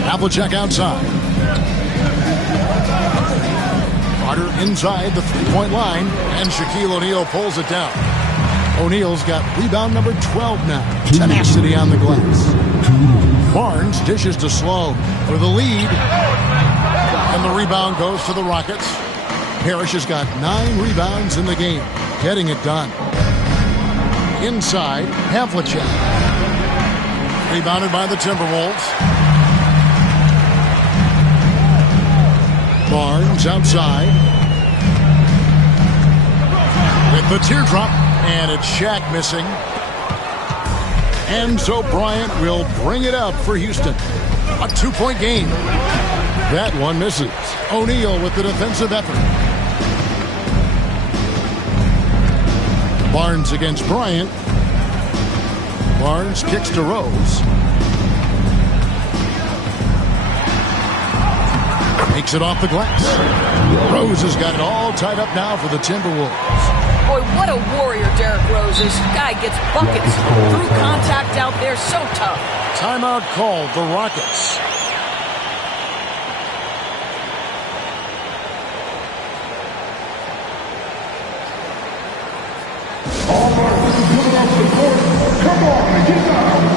Havlicek outside. Carter inside the 3-point line, and Shaquille O'Neal pulls it down. O'Neal's got rebound number 12 now. Tenacity on the glass. Barnes dishes to Sloan for the lead. And the rebound goes to the Rockets. Parrish has got 9 rebounds in the game, getting it done. Inside, Havlicek. Rebounded by the Timberwolves. Barnes outside. With the teardrop, and it's Shaq missing. And so Bryant will bring it up for Houston. A 2-point game. That one misses. O'Neal with the defensive effort. Barnes against Bryant. Barnes kicks to Rose. Takes it off the glass. Rose has got it all tied up now for the Timberwolves. Boy, what a warrior Derrick Rose is. Guy gets buckets through contact out there. So tough. Timeout called the Rockets. All right, this is coming off the court. Come on, get down.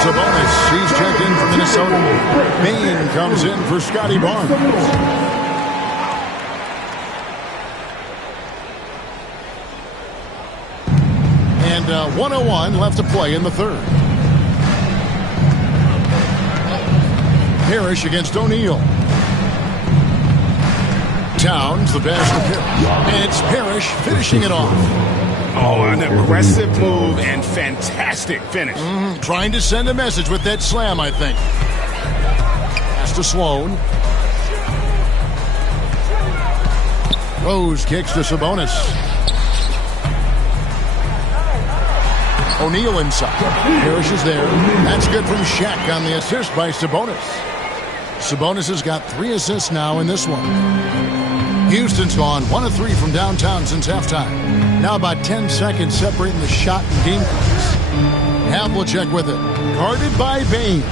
Sabonis, he's checked in from Minnesota. Bain comes in for Scotty Barnes. And 1:01 left to play in the third. Parrish against O'Neal. Towns, the pass to Parrish. And it's Parrish finishing it off. Oh, an aggressive move and fantastic finish. Trying to send a message with that slam, I think. Pass to Sloan. Rose kicks to Sabonis. O'Neal inside. Parrish is there. That's good from Shaq on the assist by Sabonis. Sabonis has got 3 assists now in this one. Houston's gone 1 of 3 from downtown since halftime. Now about 10 seconds separating the shot and game clocks. Havlicek with it. Guarded by Bain.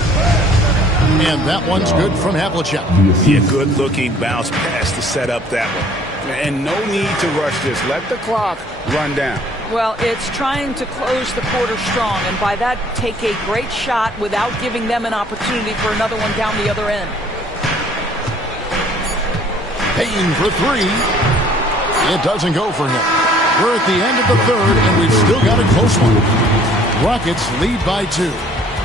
And that one's good from Havlicek. Yeah, good-looking bounce pass to set up that one. And no need to rush this. Let the clock run down. Well, it's trying to close the quarter strong, and by that, take a great shot without giving them an opportunity for another one down the other end. Bain for 3. It doesn't go for him. We're at the end of the third, and we've still got a close one. Rockets lead by 2.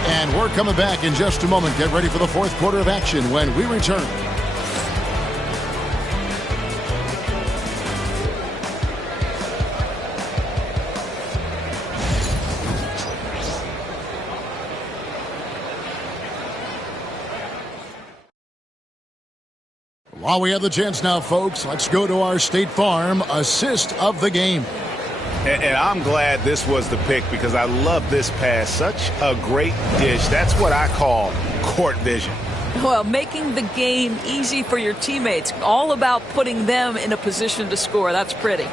And we're coming back in just a moment. Get ready for the fourth quarter of action when we return. While we have the chance now, folks, let's go to our State Farm assist of the game. And I'm glad this was the pick because I love this pass. Such a great dish. That's what I call court vision. Well, making the game easy for your teammates. All about putting them in a position to score. That's pretty.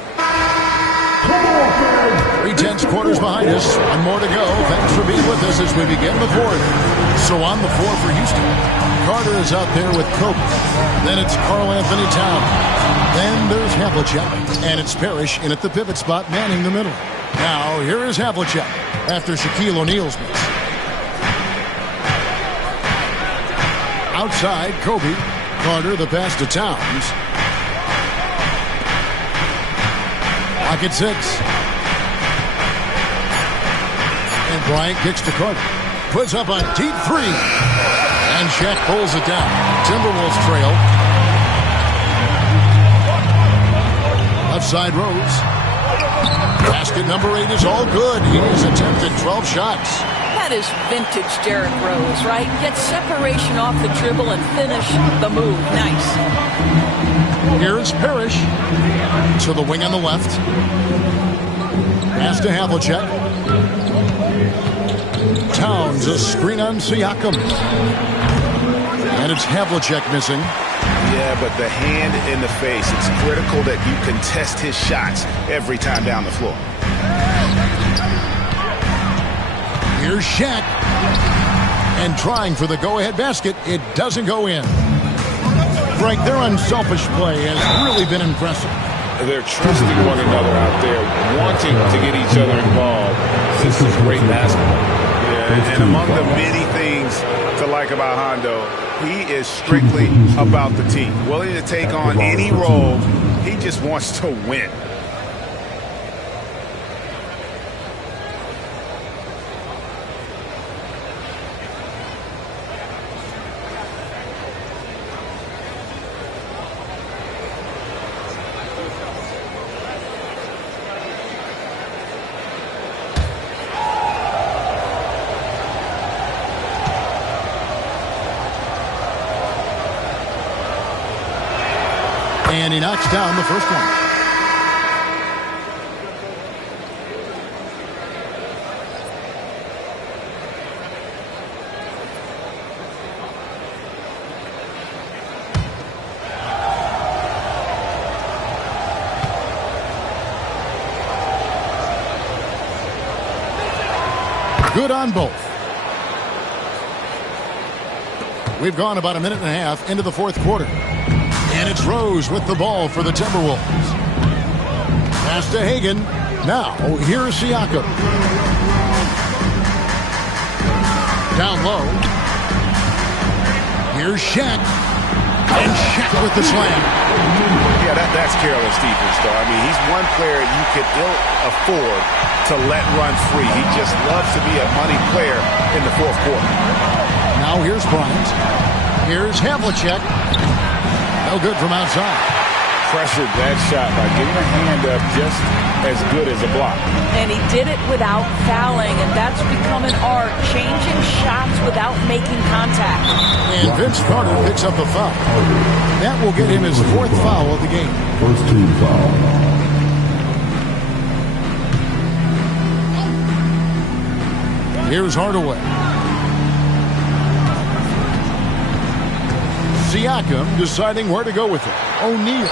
3/10 quarters behind us. One more to go. Thanks for being with us as we begin the fourth. So on the floor for Houston, Carter is out there with Kobe. Then it's Karl Anthony Towns. Then there's Havlicek. And it's Parrish in at the pivot spot, manning the middle. Now here is Havlicek after Shaquille O'Neal's miss. Outside, Kobe. Carter, the pass to Towns. Clock at 6. And Bryant kicks to Carter. Puts up a deep 3. And Shaq pulls it down. Timberwolves trail. Left side Rose. Basket number 8 is all good. He's attempted 12 shots. That is vintage Derrick Rose, right? Get separation off the dribble and finish the move. Nice. Here's Parrish to the wing on the left. Pass to Havlicek. Towns, a screen on Siakam. And it's Havlicek missing. Yeah, but the hand in the face, it's critical that you contest his shots every time down the floor. Here's Shaq. And trying for the go-ahead basket. It doesn't go in. Frank, their unselfish play has really been impressive. They're trusting one another out there, wanting to get each other involved. This is great basketball. Yeah, and among the many things to like about Hondo, he is strictly about the team. Willing to take on any role. He just wants to win. And he knocks down the first one. Good on both. We've gone about a minute and a half into the fourth quarter. And it's Rose with the ball for the Timberwolves. Pass to Hagan. Now, here's Siakam. Down low. Here's Shaq. And Shaq with the slam. Yeah, that's careless defense, though. I mean, he's one player you could ill afford to let run free. He just loves to be a money player in the fourth quarter. Now here's Bryant. Here's Havlicek. No good from outside. Pressured that shot by getting a hand up just as good as a block. And he did it without fouling, and that's become an art, changing shots without making contact. And Vince Carter picks up a foul. That will get him his fourth foul of the game. First team foul. Here's Hardaway. Siakam deciding where to go with it. O'Neal.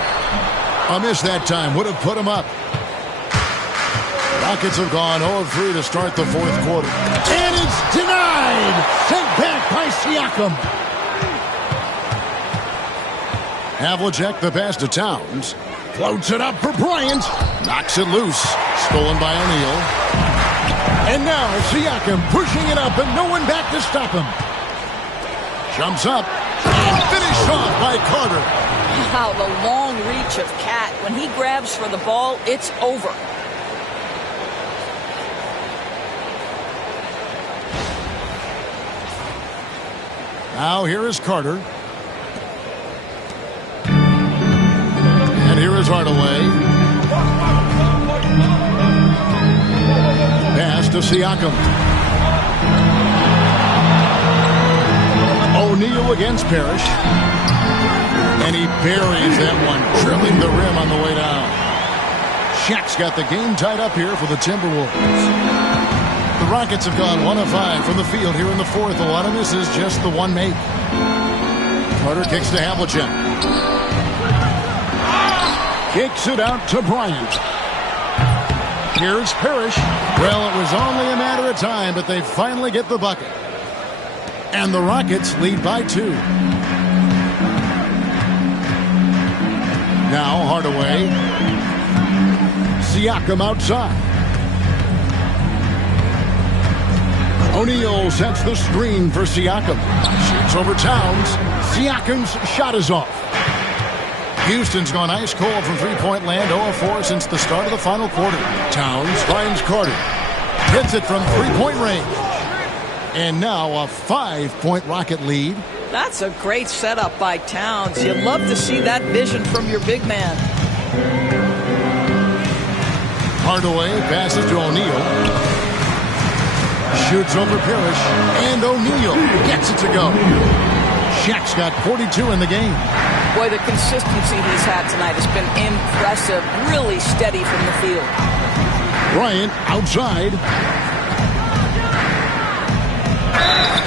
A miss that time. Would have put him up. Rockets have gone 0-3 to start the fourth quarter. And it's denied. Sent back by Siakam. Havlicek the pass to Towns. Floats it up for Bryant. Knocks it loose. Stolen by O'Neal. And now Siakam pushing it up and no one back to stop him. Jumps up. And finished off by Carter. Wow, the long reach of Cat. When he grabs for the ball, it's over. Now here is Carter. And here is Hardaway. Pass to Siakam. O'Neal against Parrish. And he buries that one, drilling the rim on the way down. Shaq's got the game tied up here for the Timberwolves. The Rockets have gone 1 of 5 from the field here in the fourth. A lot of misses, just the one make. Carter kicks to Havlicek. Kicks it out to Bryant. Here's Parrish. Well, it was only a matter of time, but they finally get the bucket. And the Rockets lead by 2. Now Hardaway. Siakam outside. O'Neal sets the screen for Siakam. Shoots over Towns. Siakam's shot is off. Houston's gone ice cold from three-point land, 0-4 since the start of the final quarter. Towns finds Carter. Hits it from three-point range. And now a 5-point Rocket lead. That's a great setup by Towns. You love to see that vision from your big man. Hardaway passes to O'Neal. Shoots over Parrish. And O'Neal gets it to go. Shaq's got 42 in the game. Boy, the consistency he's had tonight has been impressive. Really steady from the field. Bryant outside.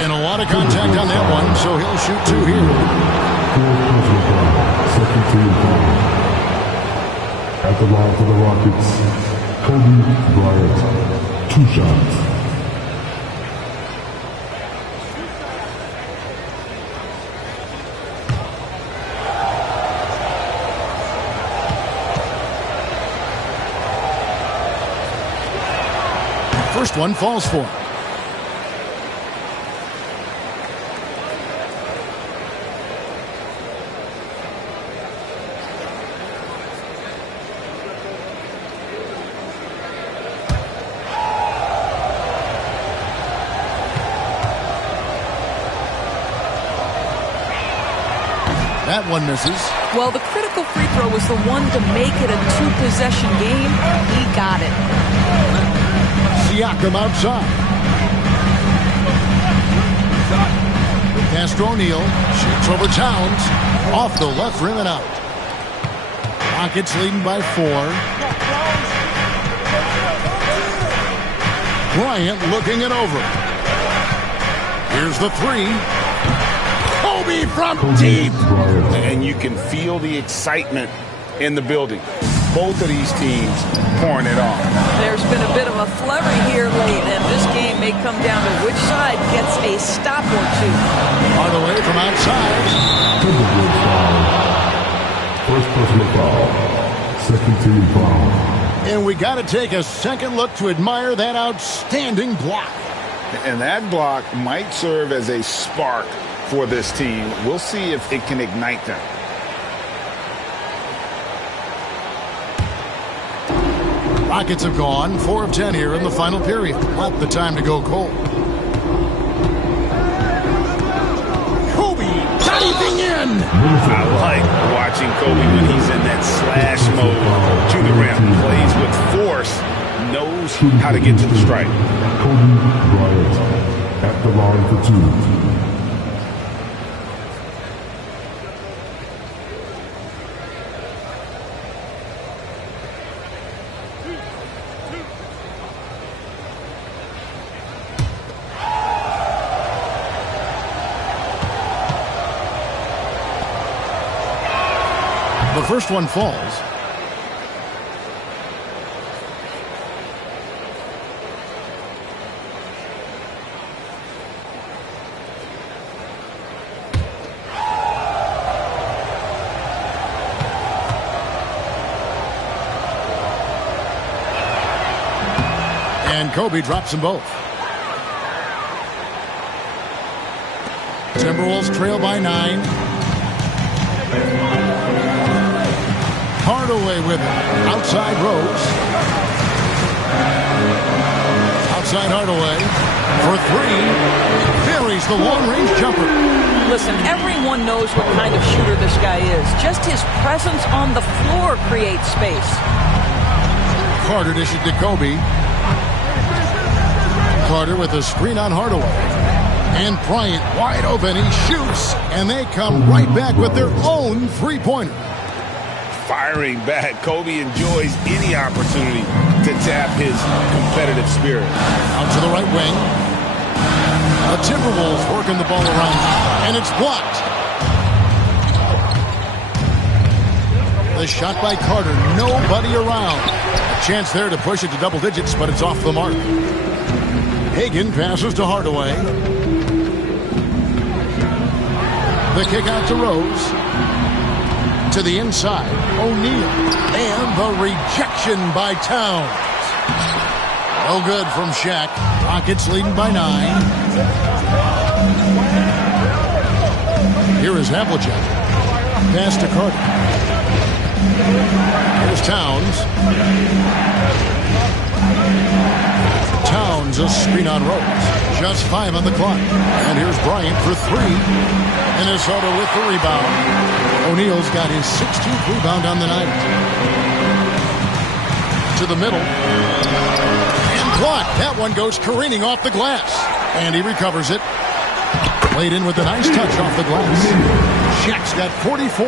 And a lot of contact on that one, so he'll shoot 2 here. Second team foul. At the line for the Rockets, Kobe Bryant. 2 shots. First one falls for him. That one misses. Well, the critical free throw was the one to make it a 2-possession game. He got it. Siakam outside. Pass to O'Neal. Shoots over Towns. Off the left rim and out. Rockets leading by 4. Bryant looking it over. Here's the 3. Kobe from deep. And you can feel the excitement in the building. Both of these teams pouring it on. There's been a bit of a flurry here late, and this game may come down to which side gets a stop or two. Hardaway from outside. Timberwolves foul. First personal foul. Second team foul. And we got to take a second look to admire that outstanding block. And that block might serve as a spark for this team. We'll see if it can ignite them. Rockets have gone 4 of 10 here in the final period. Not the time to go cold. Kobe diving in. I like watching Kobe when he's in that slash mode to the rim. Plays with force, knows how to get to the strike. Kobe Bryant at the line for 2. The first one falls. And Kobe drops them both. Timberwolves trail by 9. Hardaway with it. Outside Rose. Outside Hardaway for 3. Buries the long-range jumper. Listen, everyone knows what kind of shooter this guy is. Just his presence on the floor creates space. Carter dishes to Kobe. Carter with a screen on Hardaway. And Bryant wide open. He shoots, and they come right back with their own three-pointer. Firing back, Kobe enjoys any opportunity to tap his competitive spirit. Out to the right wing. The Timberwolves working the ball around, and it's blocked. The shot by Carter, nobody around. A chance there to push it to double digits, but it's off the mark. Hagan passes to Hardaway. The kick out to Rose. To the inside, O'Neal. And the rejection by Towns. No good from Shaq. Rockets leading by 9. Here is Havlicek. Pass to Carter. Here's Towns. Towns a screen on Rose. Just 5 on the clock. And here's Bryant for 3. Minnesota with the rebound. O'Neal's got his 16th rebound on the night. To the middle. And blocked. That one goes careening off the glass. And he recovers it. Played in with a nice touch off the glass. Shaq's got 44.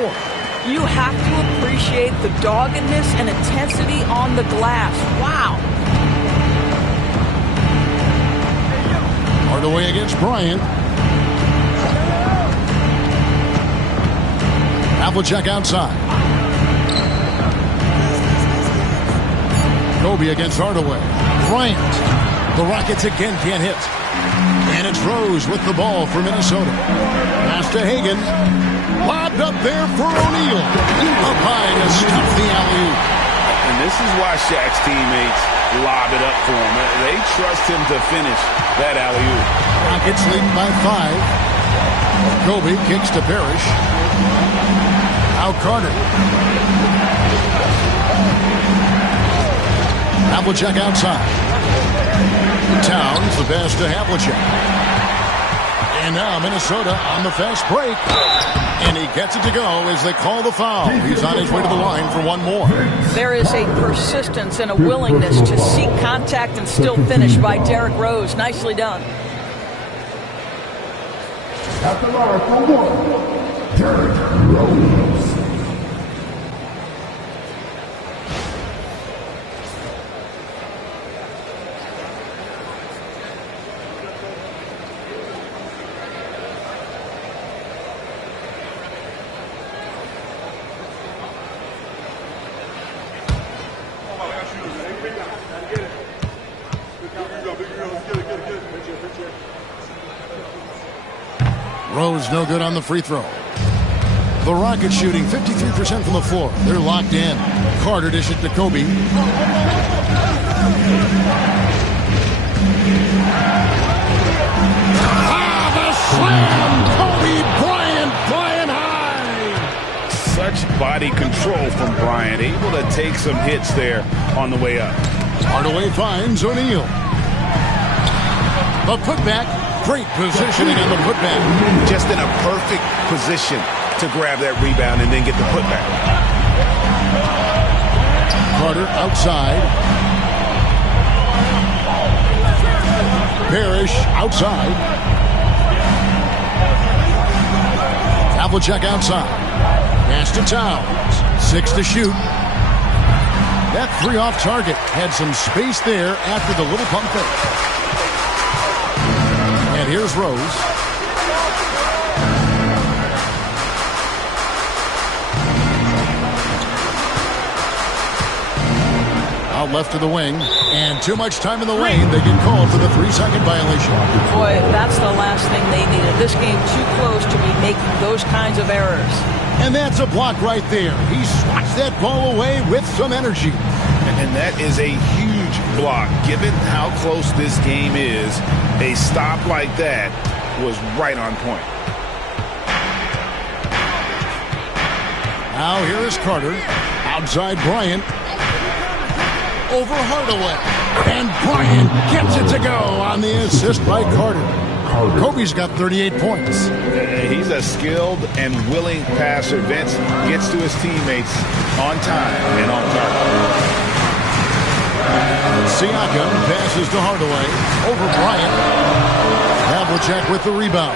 You have to appreciate the doggedness and intensity on the glass. Wow. Hardaway against Bryant. Havlicek outside. Kobe against Hardaway. Bryant. The Rockets again can't hit. And it's Rose with the ball for Minnesota. Pass to Hagan. Lobbed up there for O'Neal. Up high to stuff the alley-oop. And this is why Shaq's teammates lob it up for him. They trust him to finish that alley-oop. Rockets leading by 5. Kobe kicks to Parrish. Now Carter. Havlicek outside. Towns, the pass to Havlicek. And now Minnesota on the fast break. And he gets it to go as they call the foul. He's on his way to the line for one more. There is a persistence and a willingness to seek contact and still finish by Derrick Rose. Nicely done. At the line for 1, Derrick Rose. Rose no good on the free throw. The Rockets shooting 53% from the floor. They're locked in. Carter dish it to Kobe. The slam! Kobe Bryant flying high! Such body control from Bryant. Able to take some hits there on the way up. Hardaway finds O'Neal. The putback. Great positioning on the putback. Just in a perfect position to grab that rebound and then get the putback. Carter outside. Parrish outside. Havlicek outside. Pass to Towns. 6 to shoot. That 3 off target. Had some space there after the little pump fake. And here's Rose. Out left to the wing. And too much time in the lane. They get called for the 3-second violation. Boy, that's the last thing they needed. This game too close to be making those kinds of errors. And that's a block right there. He swats that ball away with some energy. And that is a huge block. Given how close this game is, a stop like that was right on point. Now here is Carter. Outside Bryant. Over Hardaway. And Bryant gets it to go on the assist by Carter. Kobe's got 38 points. He's a skilled and willing passer. Vince gets to his teammates on time and on target. Siakam passes to Hardaway. Over Bryant. Havlicek with the rebound.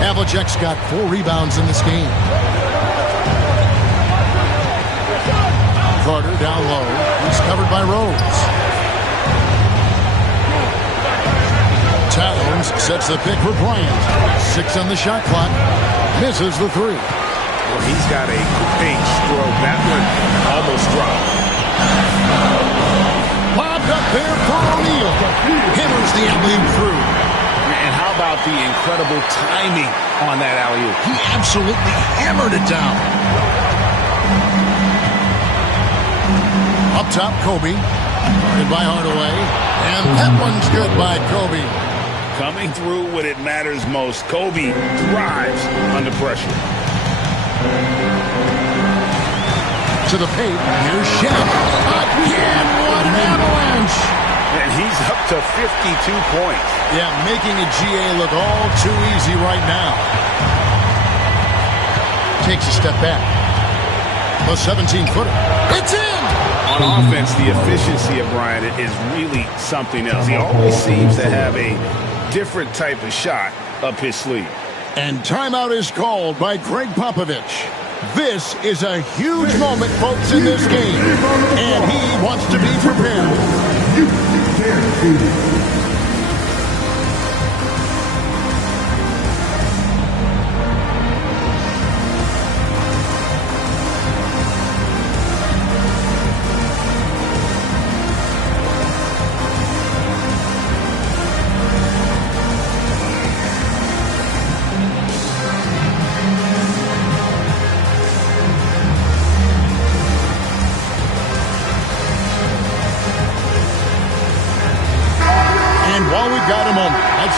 Havlicek's got 4 rebounds in this game. Carter down low. He's covered by Rose. Towns sets the pick for Bryant. 6 on the shot clock. Misses the 3. Well, he's got a great stroke. That one almost dropped. Lobbed up there for O'Neal. Hammers the alley-oop through. And how about the incredible timing on that alley-oop? He absolutely hammered it down. Up top, Kobe. Guarded by Hardaway. And that one's good by Kobe. Coming through when it matters most. Kobe thrives under pressure. To the paint. Here's Shaq. Again, what an avalanche. And he's up to 52 points. Yeah, making a GA look all too easy right now. Takes a step back. The 17-footer. It's in! On offense, the efficiency of Bryant is really something else. He always seems to have a different type of shot up his sleeve. And timeout is called by Greg Popovich. This is a huge moment, folks, in this game. And he wants to be prepared.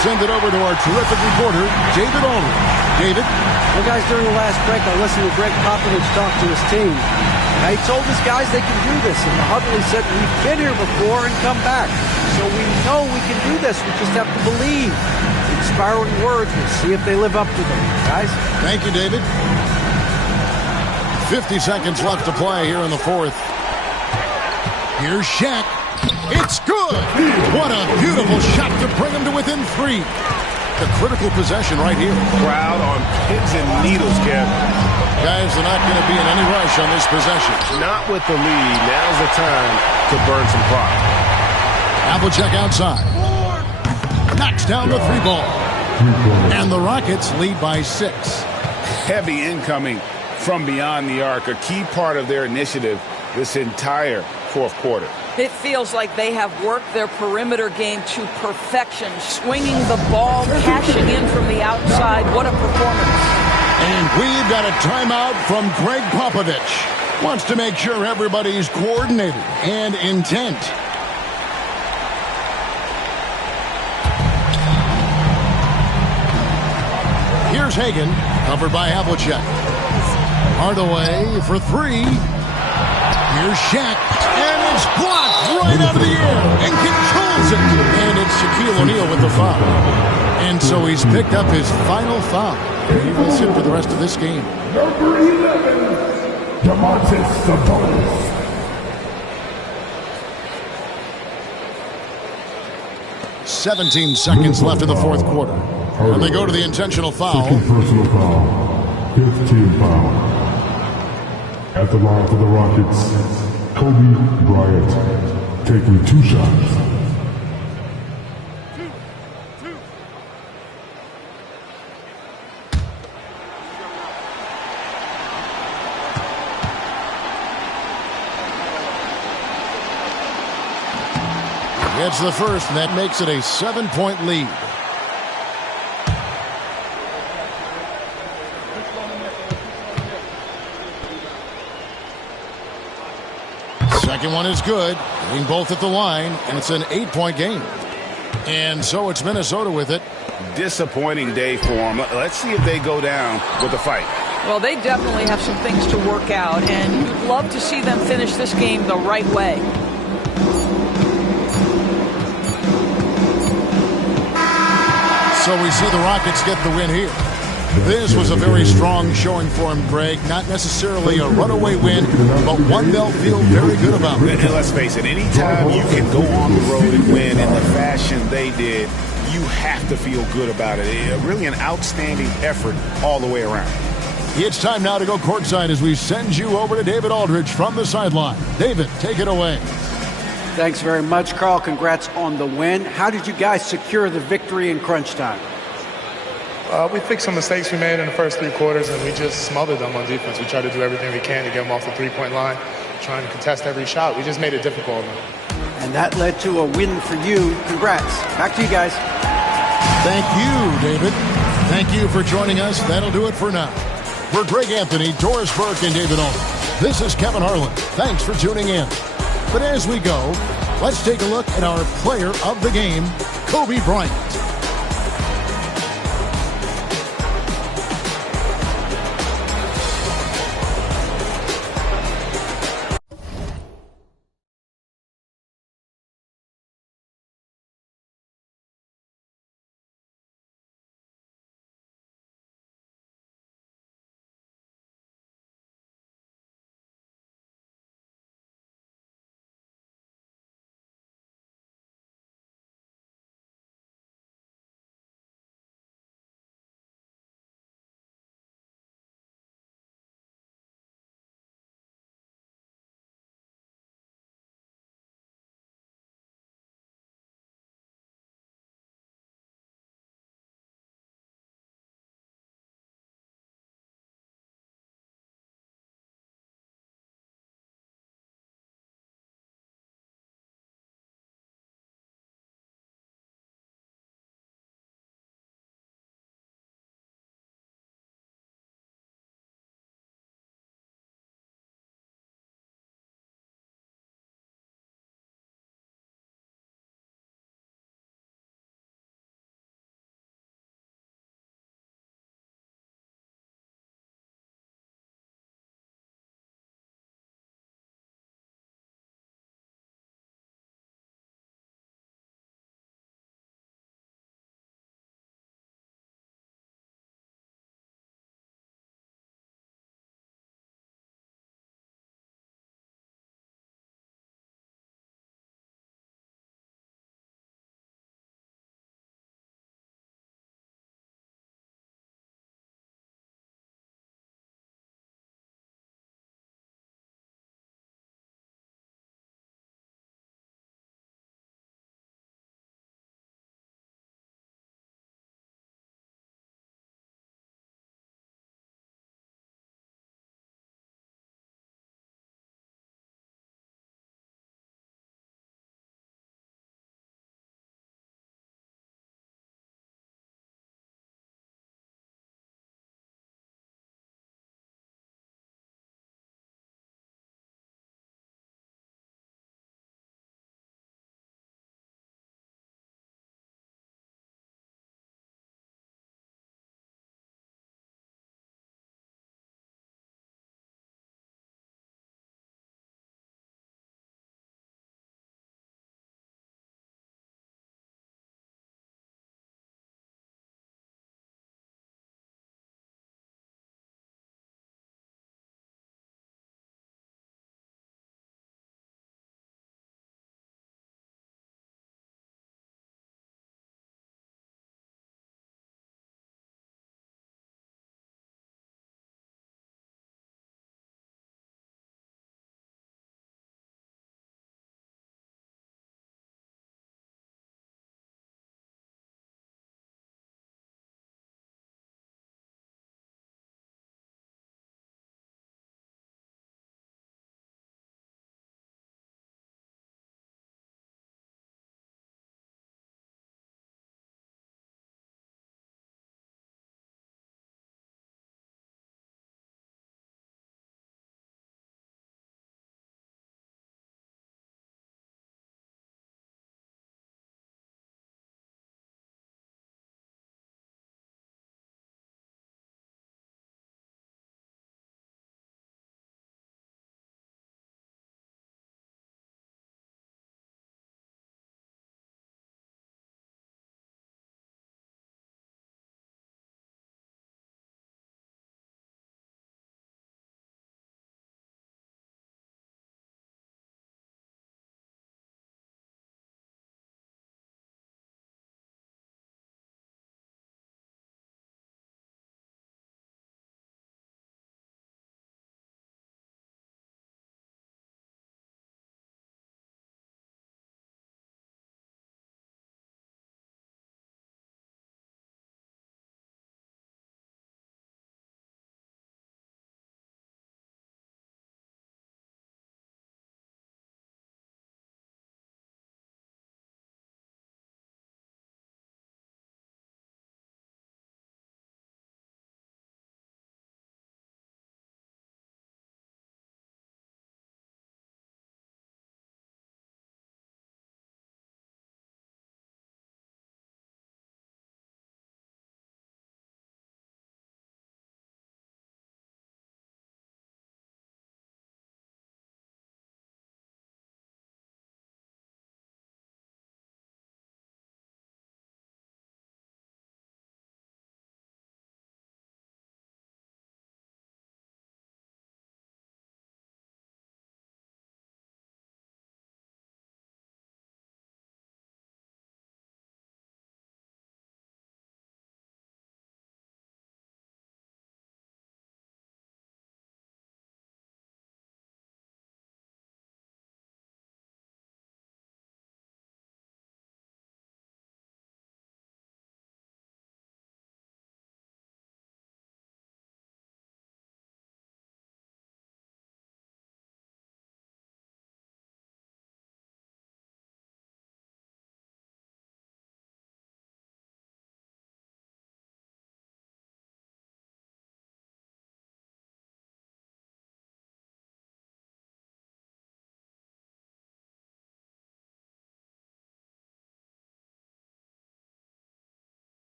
Send it over to our terrific reporter, David Aldridge. David? Well, guys, during the last break, I listened to Greg Popovich talk to his team. And he told his guys they can do this. And Hardaway said, we've been here before and come back. So we know we can do this. We just have to believe. Inspiring words. We'll see if they live up to them, guys. Thank you, David. 50 seconds left to play here in the fourth. Here's Shaq. It's good! What a beautiful shot to bring him to within 3. The critical possession right here. Crowd on pins and needles, Kev. Guys are not going to be in any rush on this possession. Not with the lead. Now's the time to burn some clock. Havlicek outside. Knocks down the 3-ball. And the Rockets lead by 6. Heavy incoming from beyond the arc. A key part of their initiative this entire fourth quarter. It feels like they have worked their perimeter game to perfection, swinging the ball, cashing in from the outside. What a performance. And we've got a timeout from Greg Popovich. Wants to make sure everybody's coordinated and intent. Here's Hagan, covered by Havlicek. Hardaway for three. Here's Shaq, and it's blocked right out of the air and controls it. And it's Shaquille O'Neal with the foul. And so he's picked up his final foul. He will sit for the rest of this game. Number 11, DeMontis Sabonis. 17 seconds left in the fourth quarter. And they go to the intentional foul. Second personal foul. 5th team foul. At the line for the Rockets, Kobe Bryant taking 2 shots. Gets the first, and that makes it a 7-point lead. Second one is good. Hitting both at the line, and it's an 8-point game. And so it's Minnesota with it. Disappointing day for them. Let's see if they go down with a fight. Well, they definitely have some things to work out, and you'd love to see them finish this game the right way. So we see the Rockets get the win here. This was a very strong showing for him, Greg. Not necessarily a runaway win, but one they'll feel very good about. And let's face it, anytime you can go on the road and win in the fashion they did, you have to feel good about it. Really an outstanding effort all the way around. It's time now to go courtside as we send you over to David Aldridge from the sideline. David, take it away. Thanks very much, Carl. Congrats on the win. How did you guys secure the victory in crunch time? We fixed some mistakes we made in the first 3 quarters, and we just smothered them on defense. We tried to do everything we can to get them off the three-point line, trying to contest every shot. We just made it difficult. And that led to a win for you. Congrats. Back to you guys. Thank you, David. Thank you for joining us. That'll do it for now. For Greg Anthony, Doris Burke, and David Aldridge, this is Kevin Harlan. Thanks for tuning in. But as we go, let's take a look at our player of the game, Kobe Bryant.